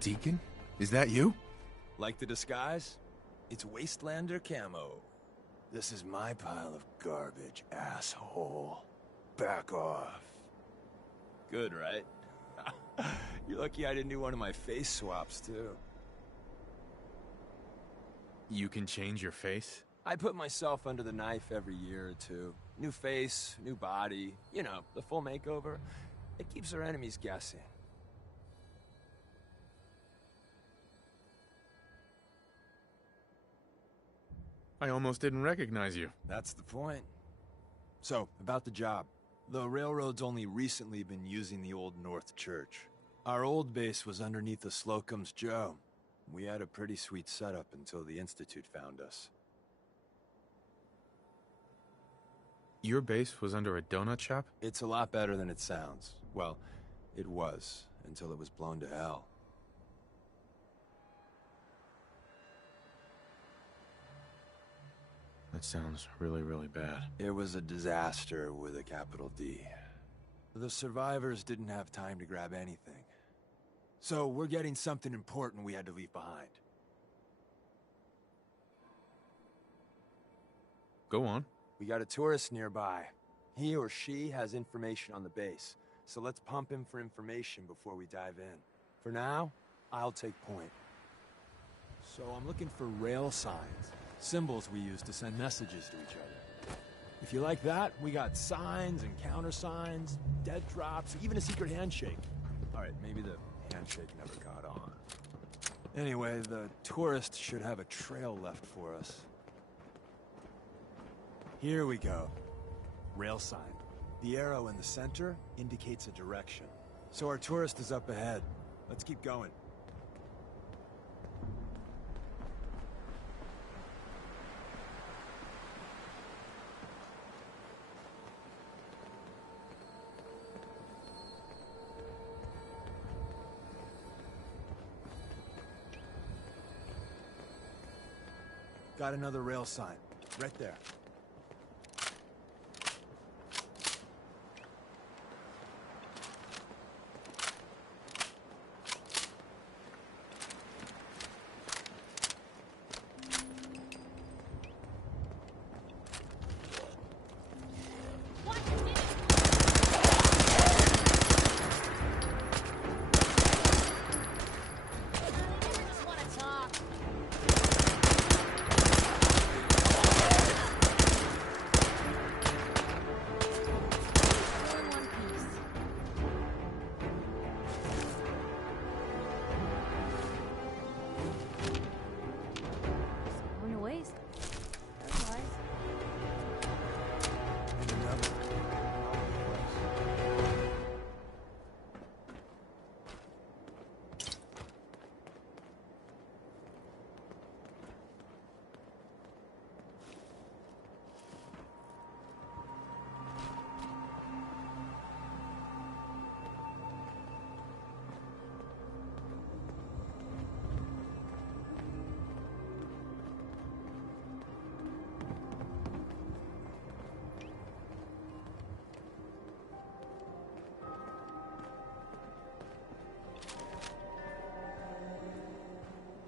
Deacon? Is that you? Like the disguise? It's Wastelander camo. This is my pile of garbage, asshole. Back off. Good, right? You're lucky I didn't do one of my face swaps, too. You can change your face? I put myself under the knife every year or two. New face, new body. You know, the full makeover. It keeps our enemies guessing. I almost didn't recognize you. That's the point. So, about the job. The railroad's only recently been using the Old North Church. Our old base was underneath the Slocum's Joe. We had a pretty sweet setup until the Institute found us. Your base was under a donut shop? It's a lot better than it sounds. Well, it was, until it was blown to hell. That sounds really, really bad. It was a disaster with a capital D. The survivors didn't have time to grab anything. So we're getting something important we had to leave behind. Go on. We got a tourist nearby. He or she has information on the base, so let's pump him for information before we dive in. For now, I'll take point. So I'm looking for rail signs, symbols we use to send messages to each other. If you like that, we got signs and countersigns, dead drops, even a secret handshake. Alright, maybe the handshake never caught on. Anyway, the tourist should have a trail left for us. Here we go. Rail sign. The arrow in the center indicates a direction. So our tourist is up ahead. Let's keep going. Got another rail sign. Right there.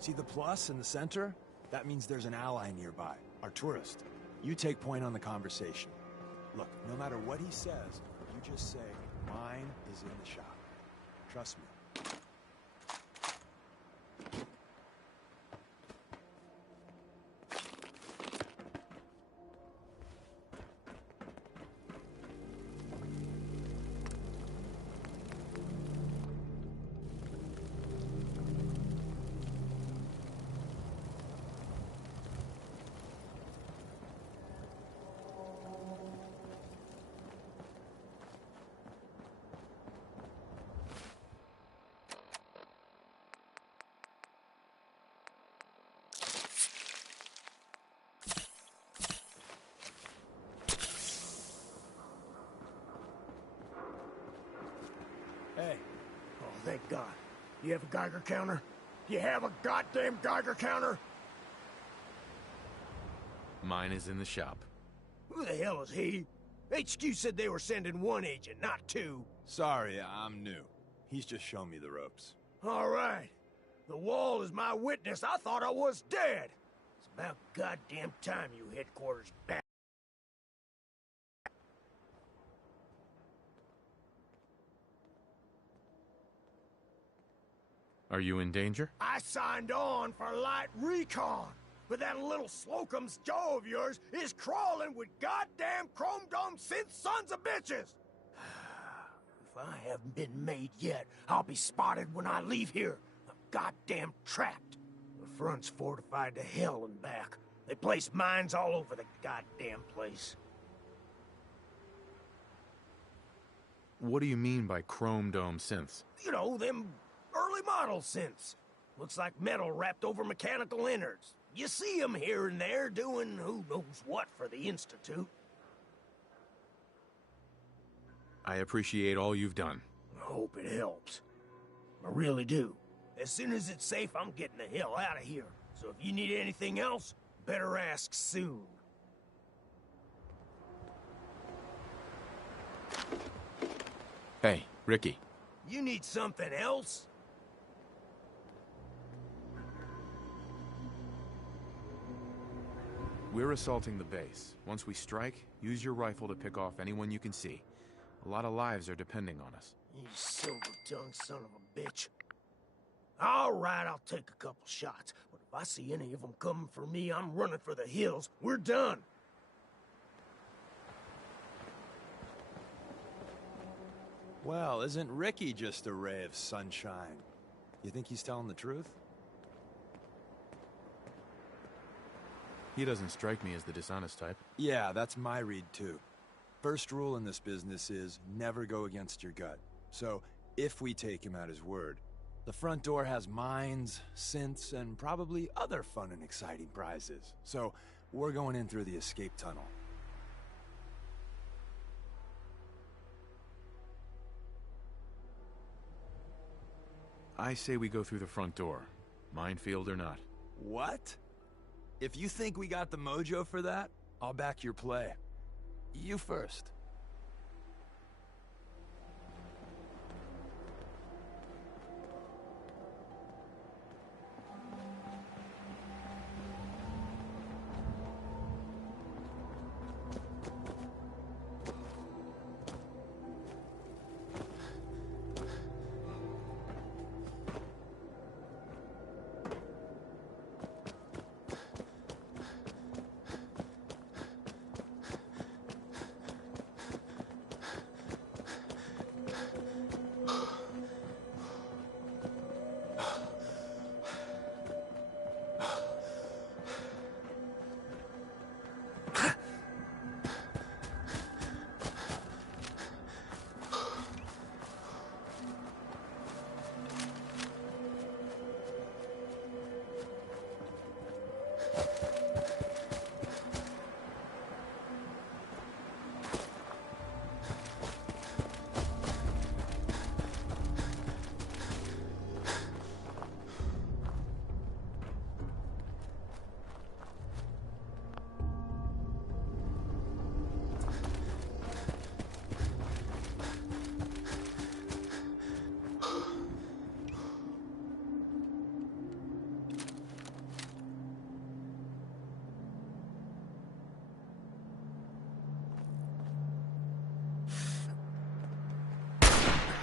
See the plus in the center? That means there's an ally nearby, our tourist. You take point on the conversation. Look, no matter what he says, you just say, mine is in the shop. Trust me. Hey. Oh, thank God. You have a Geiger counter? You have a goddamn Geiger counter? Mine is in the shop. Who the hell is he? HQ said they were sending one agent, not two. Sorry, I'm new. He's just shown me the ropes. All right. The wall is my witness. I thought I was dead. It's about goddamn time you headquarters back. Are you in danger? I signed on for light recon, but that little Slocum's Joe of yours is crawling with goddamn chrome dome synth sons of bitches! If I haven't been made yet, I'll be spotted when I leave here. I'm goddamn trapped. The front's fortified to hell and back. They place mines all over the goddamn place. What do you mean by chrome dome synths? You know, them early model synths. Looks like metal wrapped over mechanical innards. You see them here and there doing who knows what for the Institute. I appreciate all you've done. I hope it helps. I really do. As soon as it's safe, I'm getting the hell out of here. So if you need anything else, better ask soon. Hey, Ricky. You need something else? We're assaulting the base. Once we strike, use your rifle to pick off anyone you can see. A lot of lives are depending on us. You silver-tongued son of a bitch. All right, I'll take a couple shots, but if I see any of them coming for me, I'm running for the hills. We're done. Well, isn't Ricky just a ray of sunshine? You think he's telling the truth? He doesn't strike me as the dishonest type. Yeah, that's my read too. First rule in this business is never go against your gut. So, if we take him at his word, the front door has mines, synths, and probably other fun and exciting prizes. So, we're going in through the escape tunnel. I say we go through the front door, minefield or not. What? If you think we got the mojo for that, I'll back your play. You first.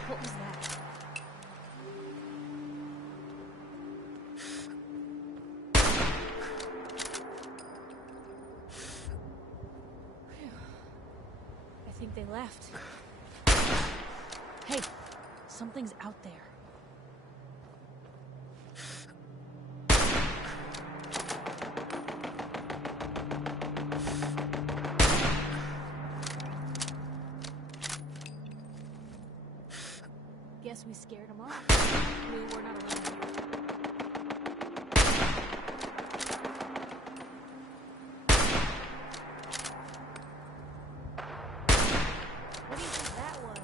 What was that? I think they left. Hey, something's out there. Guess we scared them off. We were not alone here. What do you think that was?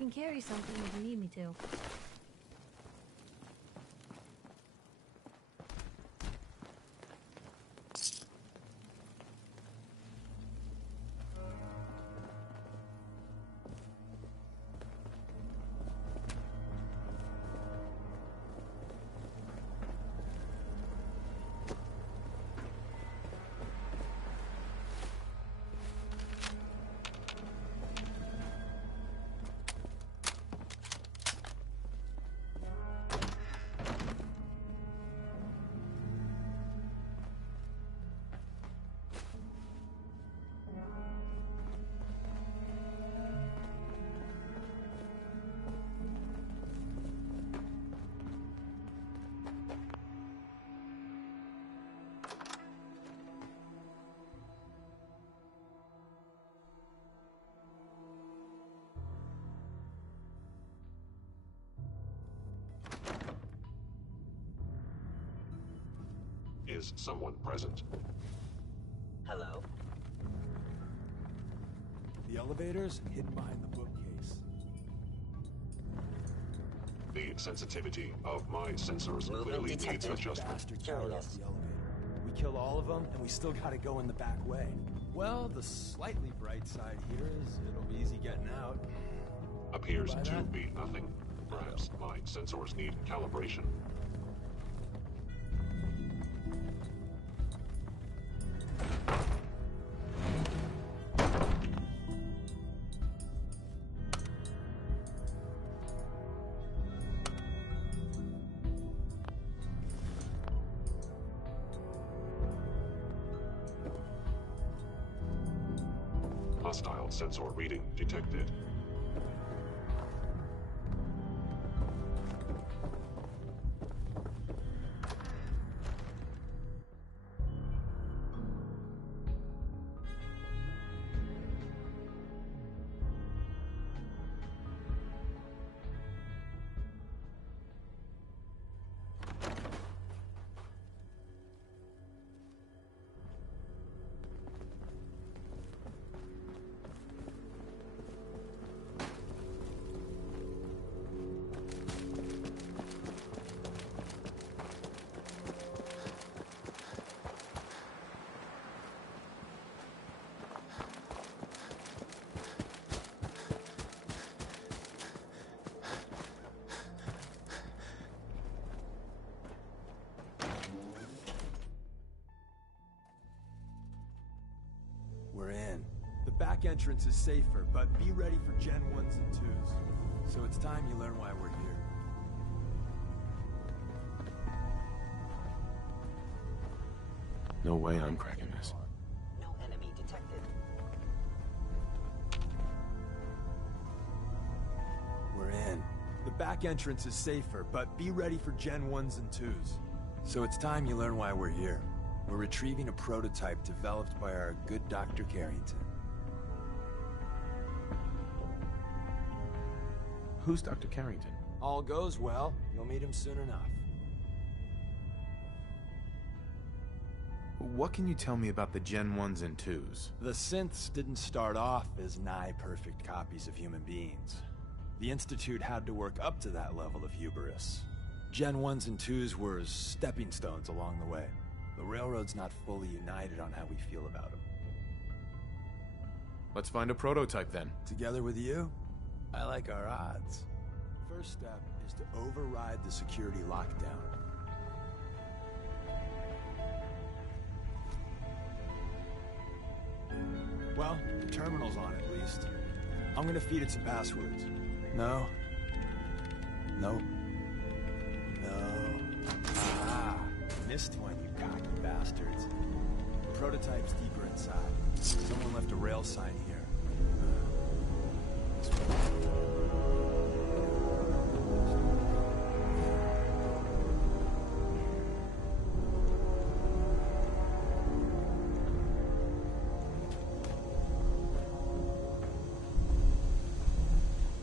can carry something if you need me to. Is someone present? Hello? The elevator's hidden behind the bookcase. The sensitivity of my sensors clearly needs adjustment. Bastard carried off the elevator. We kill all of them, and we still gotta go in the back way. Well, the slightly bright side here is it'll be easy getting out. Appears to be nothing. Perhaps my sensors need calibration. Hostile sensor reading detected. We're in. The back entrance is safer, but be ready for Gen 1s and 2s. So it's time you learn why we're here. No way I'm cracking this. No enemy detected. We're in. The back entrance is safer, but be ready for Gen 1s and 2s. So it's time you learn why we're here. We're retrieving a prototype developed by our good Dr. Carrington. Who's Dr. Carrington? All goes well, you'll meet him soon enough. What can you tell me about the Gen 1s and 2s? The synths didn't start off as nigh-perfect copies of human beings. The Institute had to work up to that level of hubris. Gen 1s and 2s were stepping stones along the way. The Railroad's not fully united on how we feel about them. Let's find a prototype then. Together with you, I like our odds. First step is to override the security lockdown. Well, the terminal's on at least. I'm gonna feed it some passwords. No. Nope. No. Ah, missed one, you cocky bastards. The prototype's deeper inside. Someone left a rail sign here. This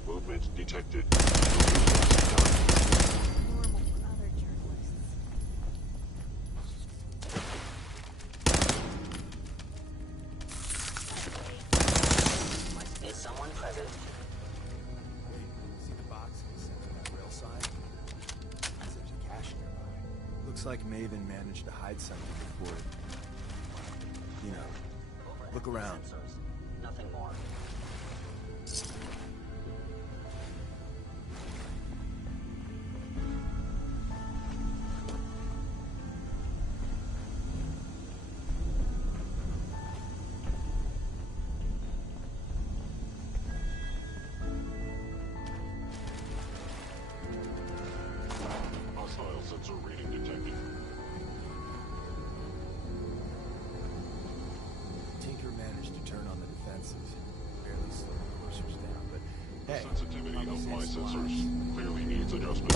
Movement detected. Is someone present? like Maven managed to hide something before it... You know, look around. Nothing more. Hostile sensor reading detected. Tinker managed to turn on the defenses. Barely slowed the coursers down, but hey... The sensitivity of my sensors clearly needs adjustment.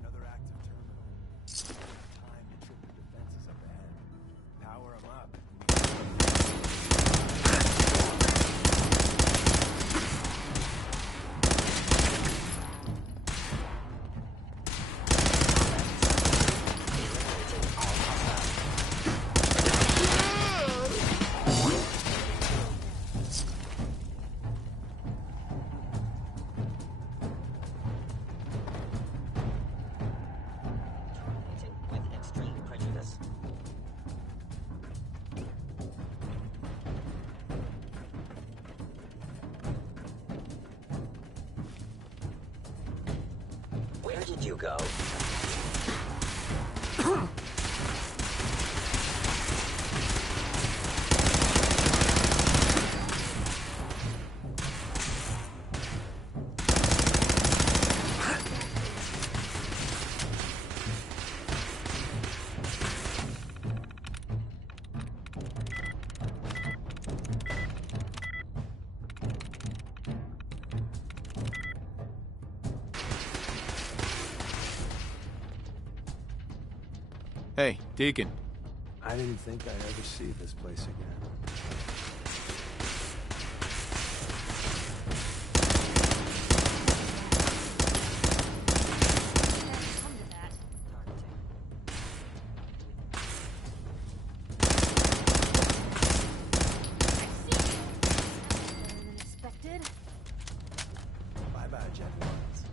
Another active terminal. Time to trip the defenses up ahead. Power them up. With extreme prejudice. Where did you go? Hey, Deacon. I didn't think I'd ever see this place again. Expected. Bye-bye, Jet Ones.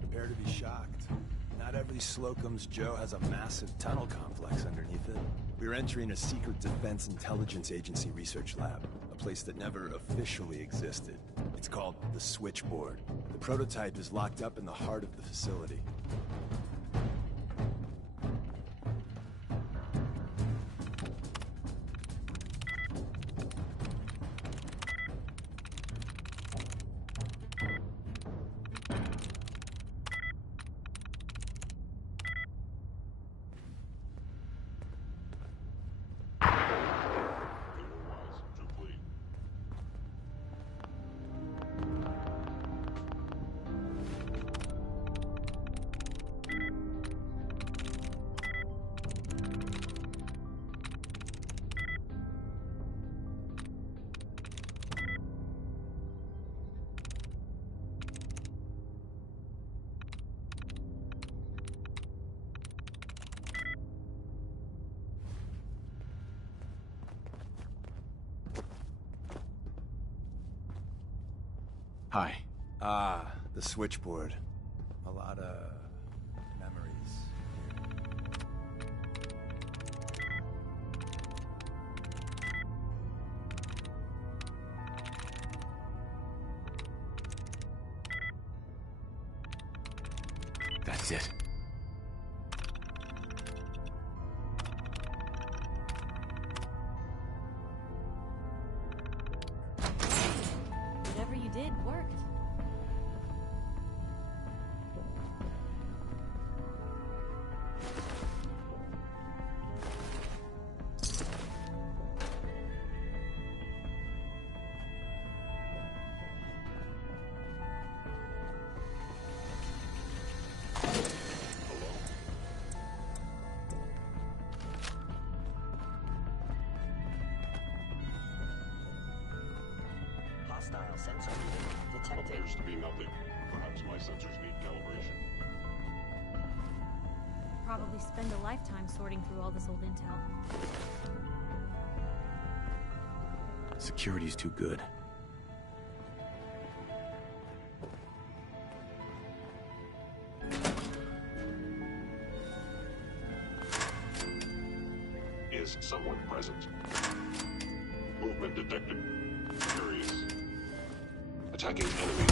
Prepare to be shocked. Not every Slocum's Joe has a massive tunnel complex underneath it. We're entering a secret Defense Intelligence Agency research lab, a place that never officially existed. It's called the Switchboard. The prototype is locked up in the heart of the facility. Hi. Ah, the Switchboard. A lot of memories. exit. Whatever you did worked. Hostile sensor detected. Appears to be nothing. Perhaps my sensors need calibration. Probably spend a lifetime sorting through all this old intel. Security's too good. Is someone present? Movement detected. Curious. Attacking enemy.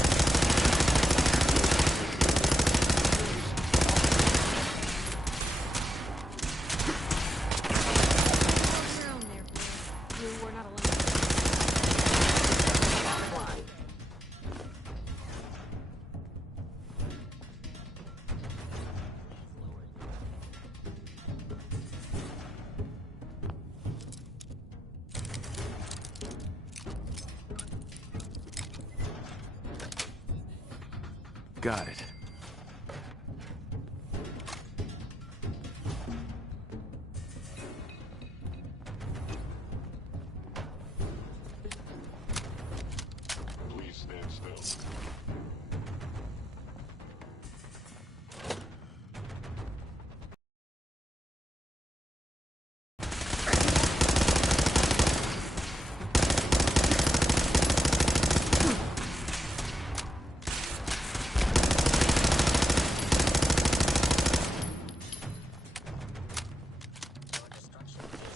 We're not alone. Got it. Please stand still.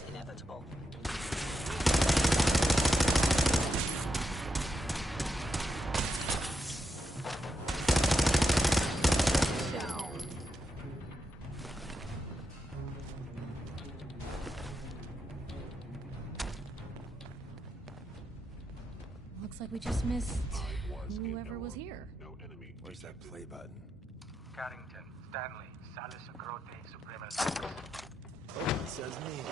Inevitable. Looks like we just missed whoever was here. No enemy. Where's that play button? Carrington, Stanley, Salis Grote, Suprema. Oh, it says me.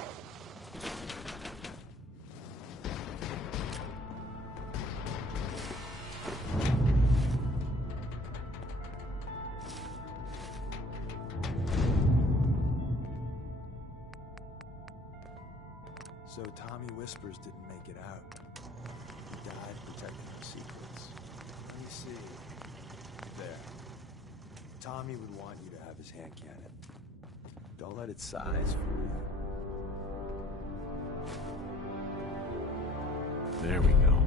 So Tommy Whispers didn't make it out. He died protecting our secrets. Let me see. There. Tommy would want you to have his hand cannon. Don't let it size for you. There we go.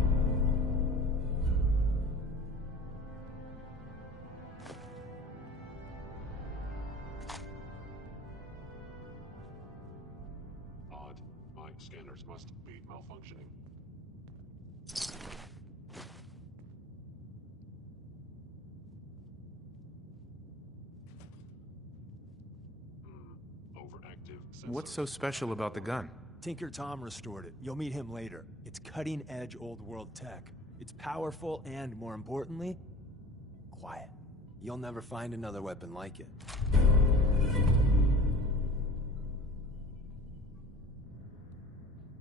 Odd. My scanners must be malfunctioning. Overactive sensor. What's so special about the gun? Tinker Tom restored it. You'll meet him later. It's cutting-edge old-world tech. It's powerful and, more importantly, quiet. You'll never find another weapon like it.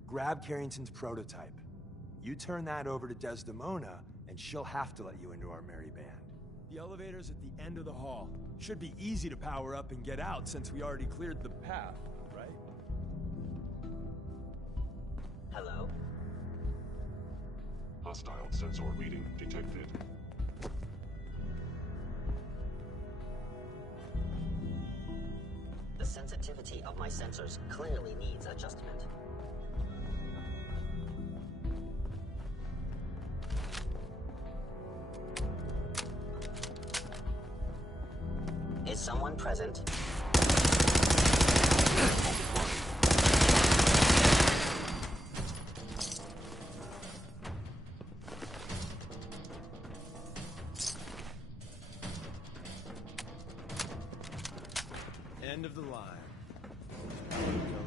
Grab Carrington's prototype. You turn that over to Desdemona, and she'll have to let you into our merry band. The elevator's at the end of the hall. Should be easy to power up and get out since we already cleared the path, right? Hello? Hostile sensor reading detected. The sensitivity of my sensors clearly needs adjustment. Is someone present? End of the line. Elevator.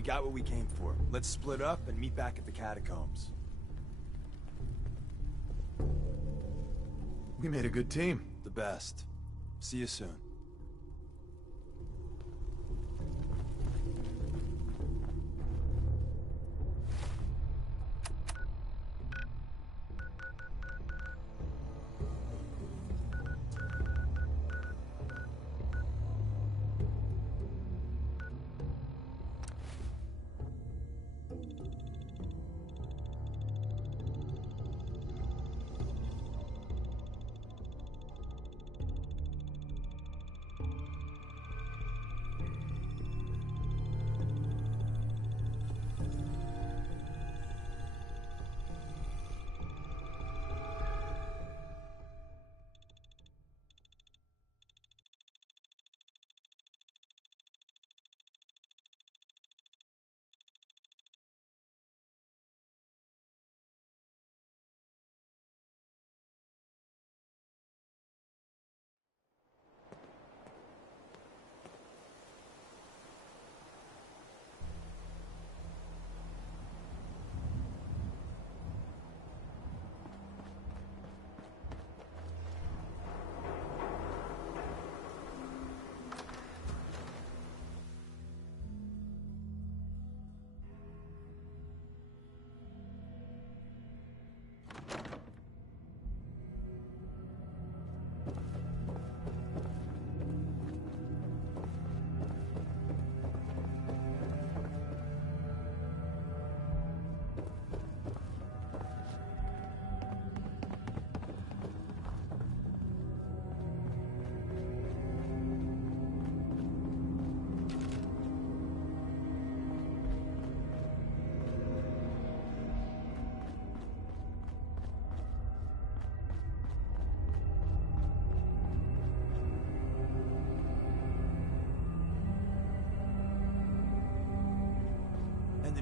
We got what we came for. Let's split up and meet back at the catacombs. We made a good team. The best. See you soon.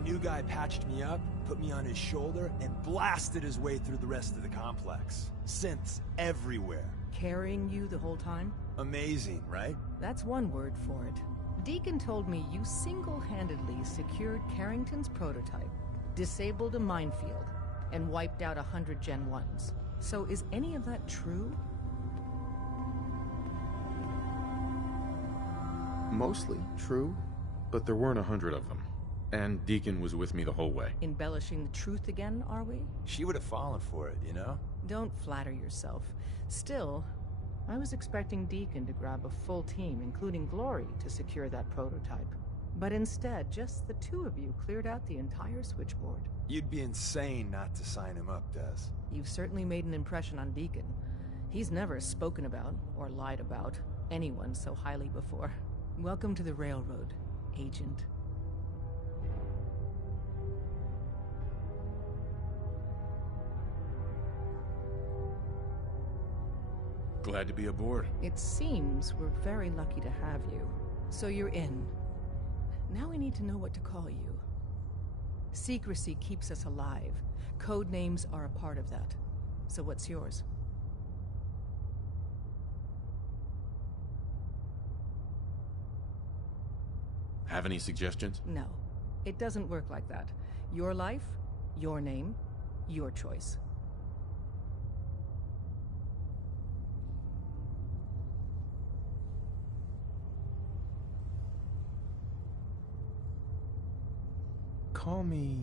new guy patched me up, put me on his shoulder, and blasted his way through the rest of the complex. Synths everywhere. Carrying you the whole time? Amazing, right? That's one word for it. Deacon told me you single-handedly secured Carrington's prototype, disabled a minefield, and wiped out 100 Gen 1s. So is any of that true? Mostly true, but there weren't 100 of them. And Deacon was with me the whole way. Embellishing the truth again, are we? She would have fallen for it, you know? Don't flatter yourself. Still, I was expecting Deacon to grab a full team, including Glory, to secure that prototype. But instead, just the two of you cleared out the entire switchboard. You'd be insane not to sign him up, Des. You've certainly made an impression on Deacon. He's never spoken about, or lied about, anyone so highly before. Welcome to the Railroad, Agent. Glad to be aboard. It seems we're very lucky to have you. So you're in. Now we need to know what to call you. Secrecy keeps us alive. Code names are a part of that. So what's yours? Have any suggestions? No. It doesn't work like that. Your life, your name, your choice. Call me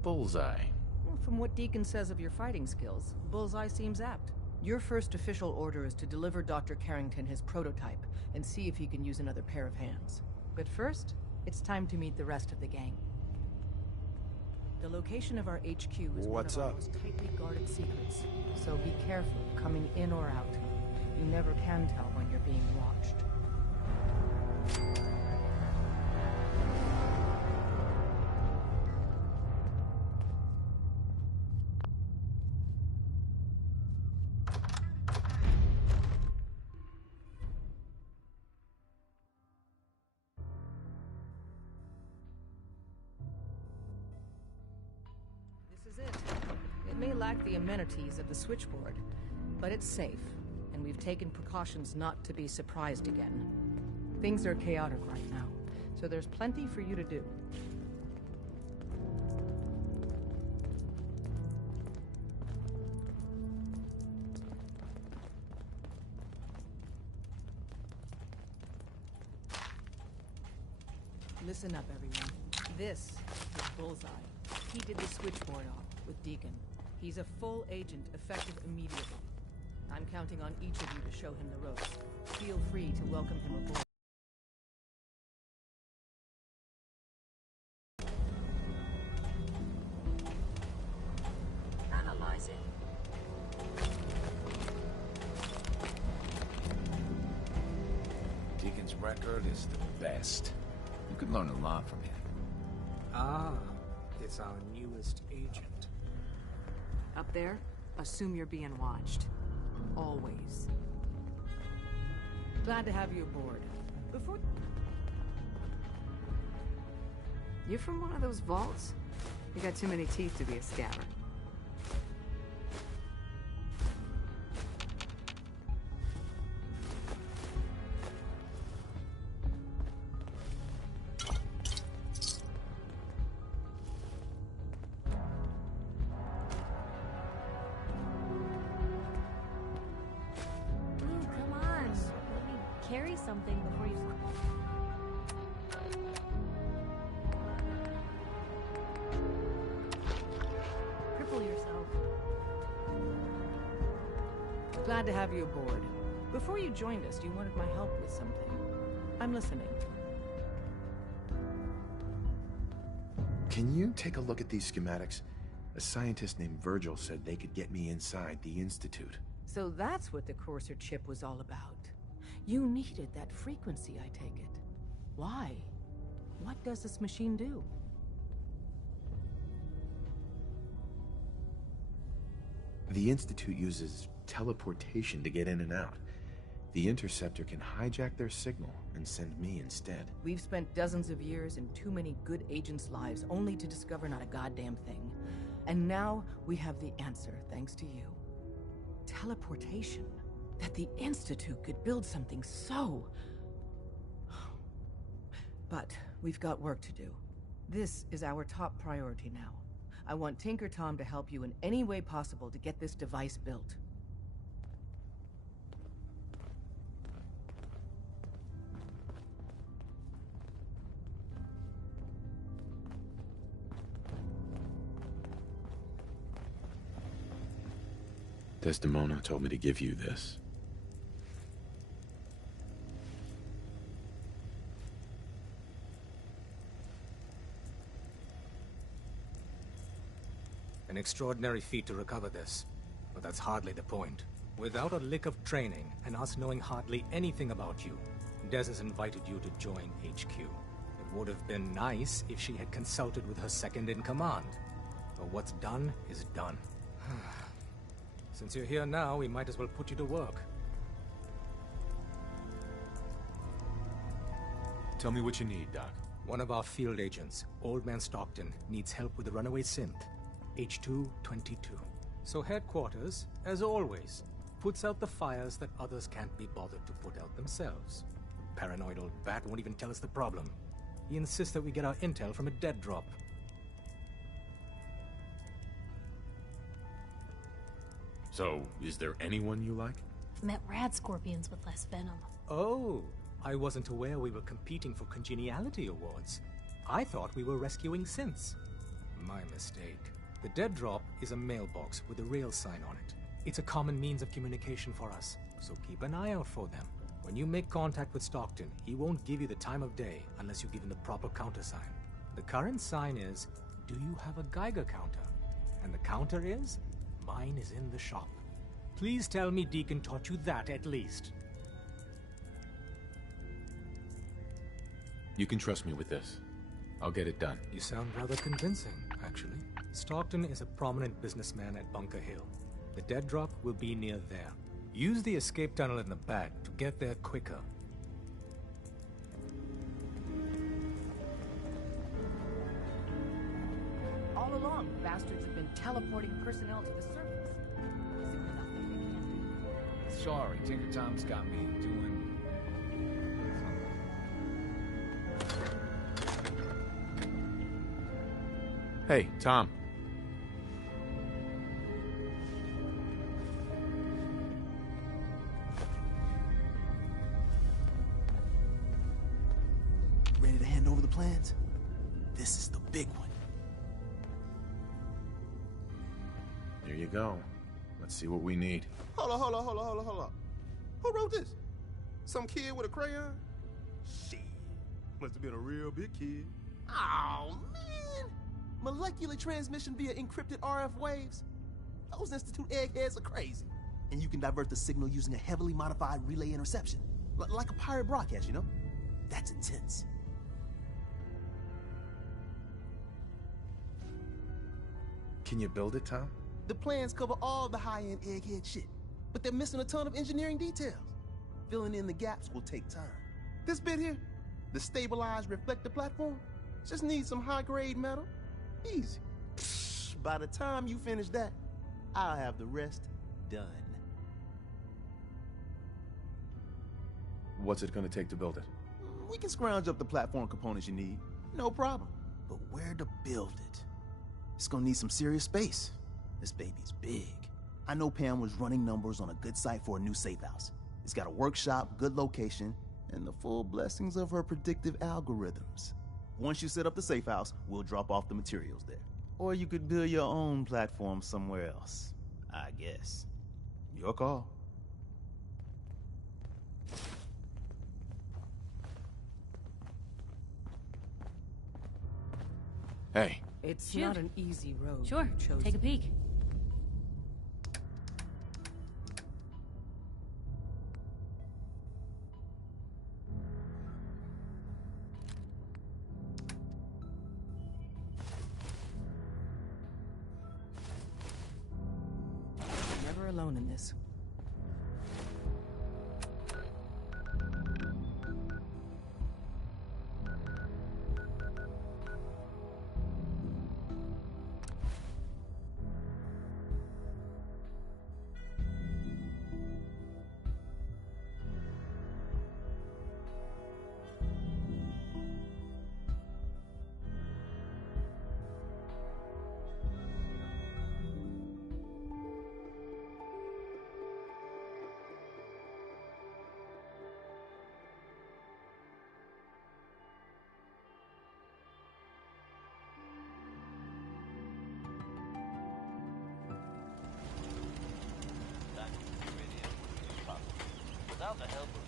Bullseye. Well, from what Deacon says of your fighting skills, Bullseye seems apt. Your first official order is to deliver Dr. Carrington his prototype and see if he can use another pair of hands. But first, it's time to meet the rest of the gang. The location of our HQ is one of our most tightly guarded secrets, so be careful coming in or out. You never can tell when you're being watched. It may lack the amenities of the switchboard, but it's safe, and we've taken precautions not to be surprised again. Things are chaotic right now, so there's plenty for you to do. Listen up, everyone. This is Bullseye. He did the switchboard off with Deacon. He's a full agent, effective immediately. I'm counting on each of you to show him the ropes. Feel free to welcome him aboard. Analyzing. Deacon's record is the best. You could learn a lot from him. Ah, it's our newest agent. Up there, assume you're being watched. Always. Glad to have you aboard. Before... You from one of those vaults? You got too many teeth to be a scabber. Carry something before you... Cripple yourself. Glad to have you aboard. Before you joined us, you wanted my help with something. I'm listening. Can you take a look at these schematics? A scientist named Virgil said they could get me inside the Institute. So that's what the Courser chip was all about. You needed that frequency, I take it. Why? What does this machine do? The Institute uses teleportation to get in and out. The Interceptor can hijack their signal and send me instead. We've spent dozens of years and too many good agents' lives only to discover not a goddamn thing. And now we have the answer, thanks to you. Teleportation. That the Institute could build something so... But we've got work to do. This is our top priority now. I want Tinker Tom to help you in any way possible to get this device built. Desdemona told me to give you this. An extraordinary feat to recover this, but that's hardly the point. Without a lick of training, and us knowing hardly anything about you, Des has invited you to join HQ. It would have been nice if she had consulted with her second-in-command. But what's done is done. Since you're here now, we might as well put you to work. Tell me what you need, Doc. One of our field agents, Old Man Stockton, needs help with the runaway synth. H222. So headquarters, as always, puts out the fires that others can't be bothered to put out themselves. The paranoid old bat won't even tell us the problem. He insists that we get our intel from a dead drop. So, is there anyone you like? Met rad scorpions with less venom. Oh, I wasn't aware we were competing for congeniality awards. I thought we were rescuing synths. My mistake. The dead drop is a mailbox with a rail sign on it. It's a common means of communication for us, so keep an eye out for them. When you make contact with Stockton, he won't give you the time of day unless you give him the proper countersign. The current sign is, do you have a Geiger counter? And the counter is, mine is in the shop. Please tell me Deacon taught you that at least. You can trust me with this. I'll get it done. You sound rather convincing, actually. Stockton is a prominent businessman at Bunker Hill. The dead drop will be near there. Use the escape tunnel in the back to get there quicker. All along, the bastards have been teleporting personnel to the surface. Is there nothing they can't do? Sorry, Tinker Tom's got me doing... Hey, Tom. Ready to hand over the plans? This is the big one. There you go. Let's see what we need. Hold on. Who wrote this? Some kid with a crayon? Shit. Must have been a real big kid. Oh, man! Molecular transmission via encrypted RF waves? Those Institute eggheads are crazy. And you can divert the signal using a heavily modified relay interception. Like a pirate broadcast, you know? That's intense. Can you build it, Tom? The plans cover all the high-end egghead shit, but they're missing a ton of engineering details. Filling in the gaps will take time. This bit here, the stabilized reflector platform, just needs some high-grade metal. Easy. Psh, by the time you finish that, I'll have the rest done. What's it gonna take to build it? We can scrounge up the platform components you need. No problem. But where to build it? It's gonna need some serious space. This baby's big. I know Pam was running numbers on a good site for a new safe house. It's got a workshop, good location, and the full blessings of her predictive algorithms. Once you set up the safe house, we'll drop off the materials there. Or you could build your own platform somewhere else, I guess. Your call. Hey. It's Shoot. not an easy road. Sure, take a peek. Never alone in this. without the help of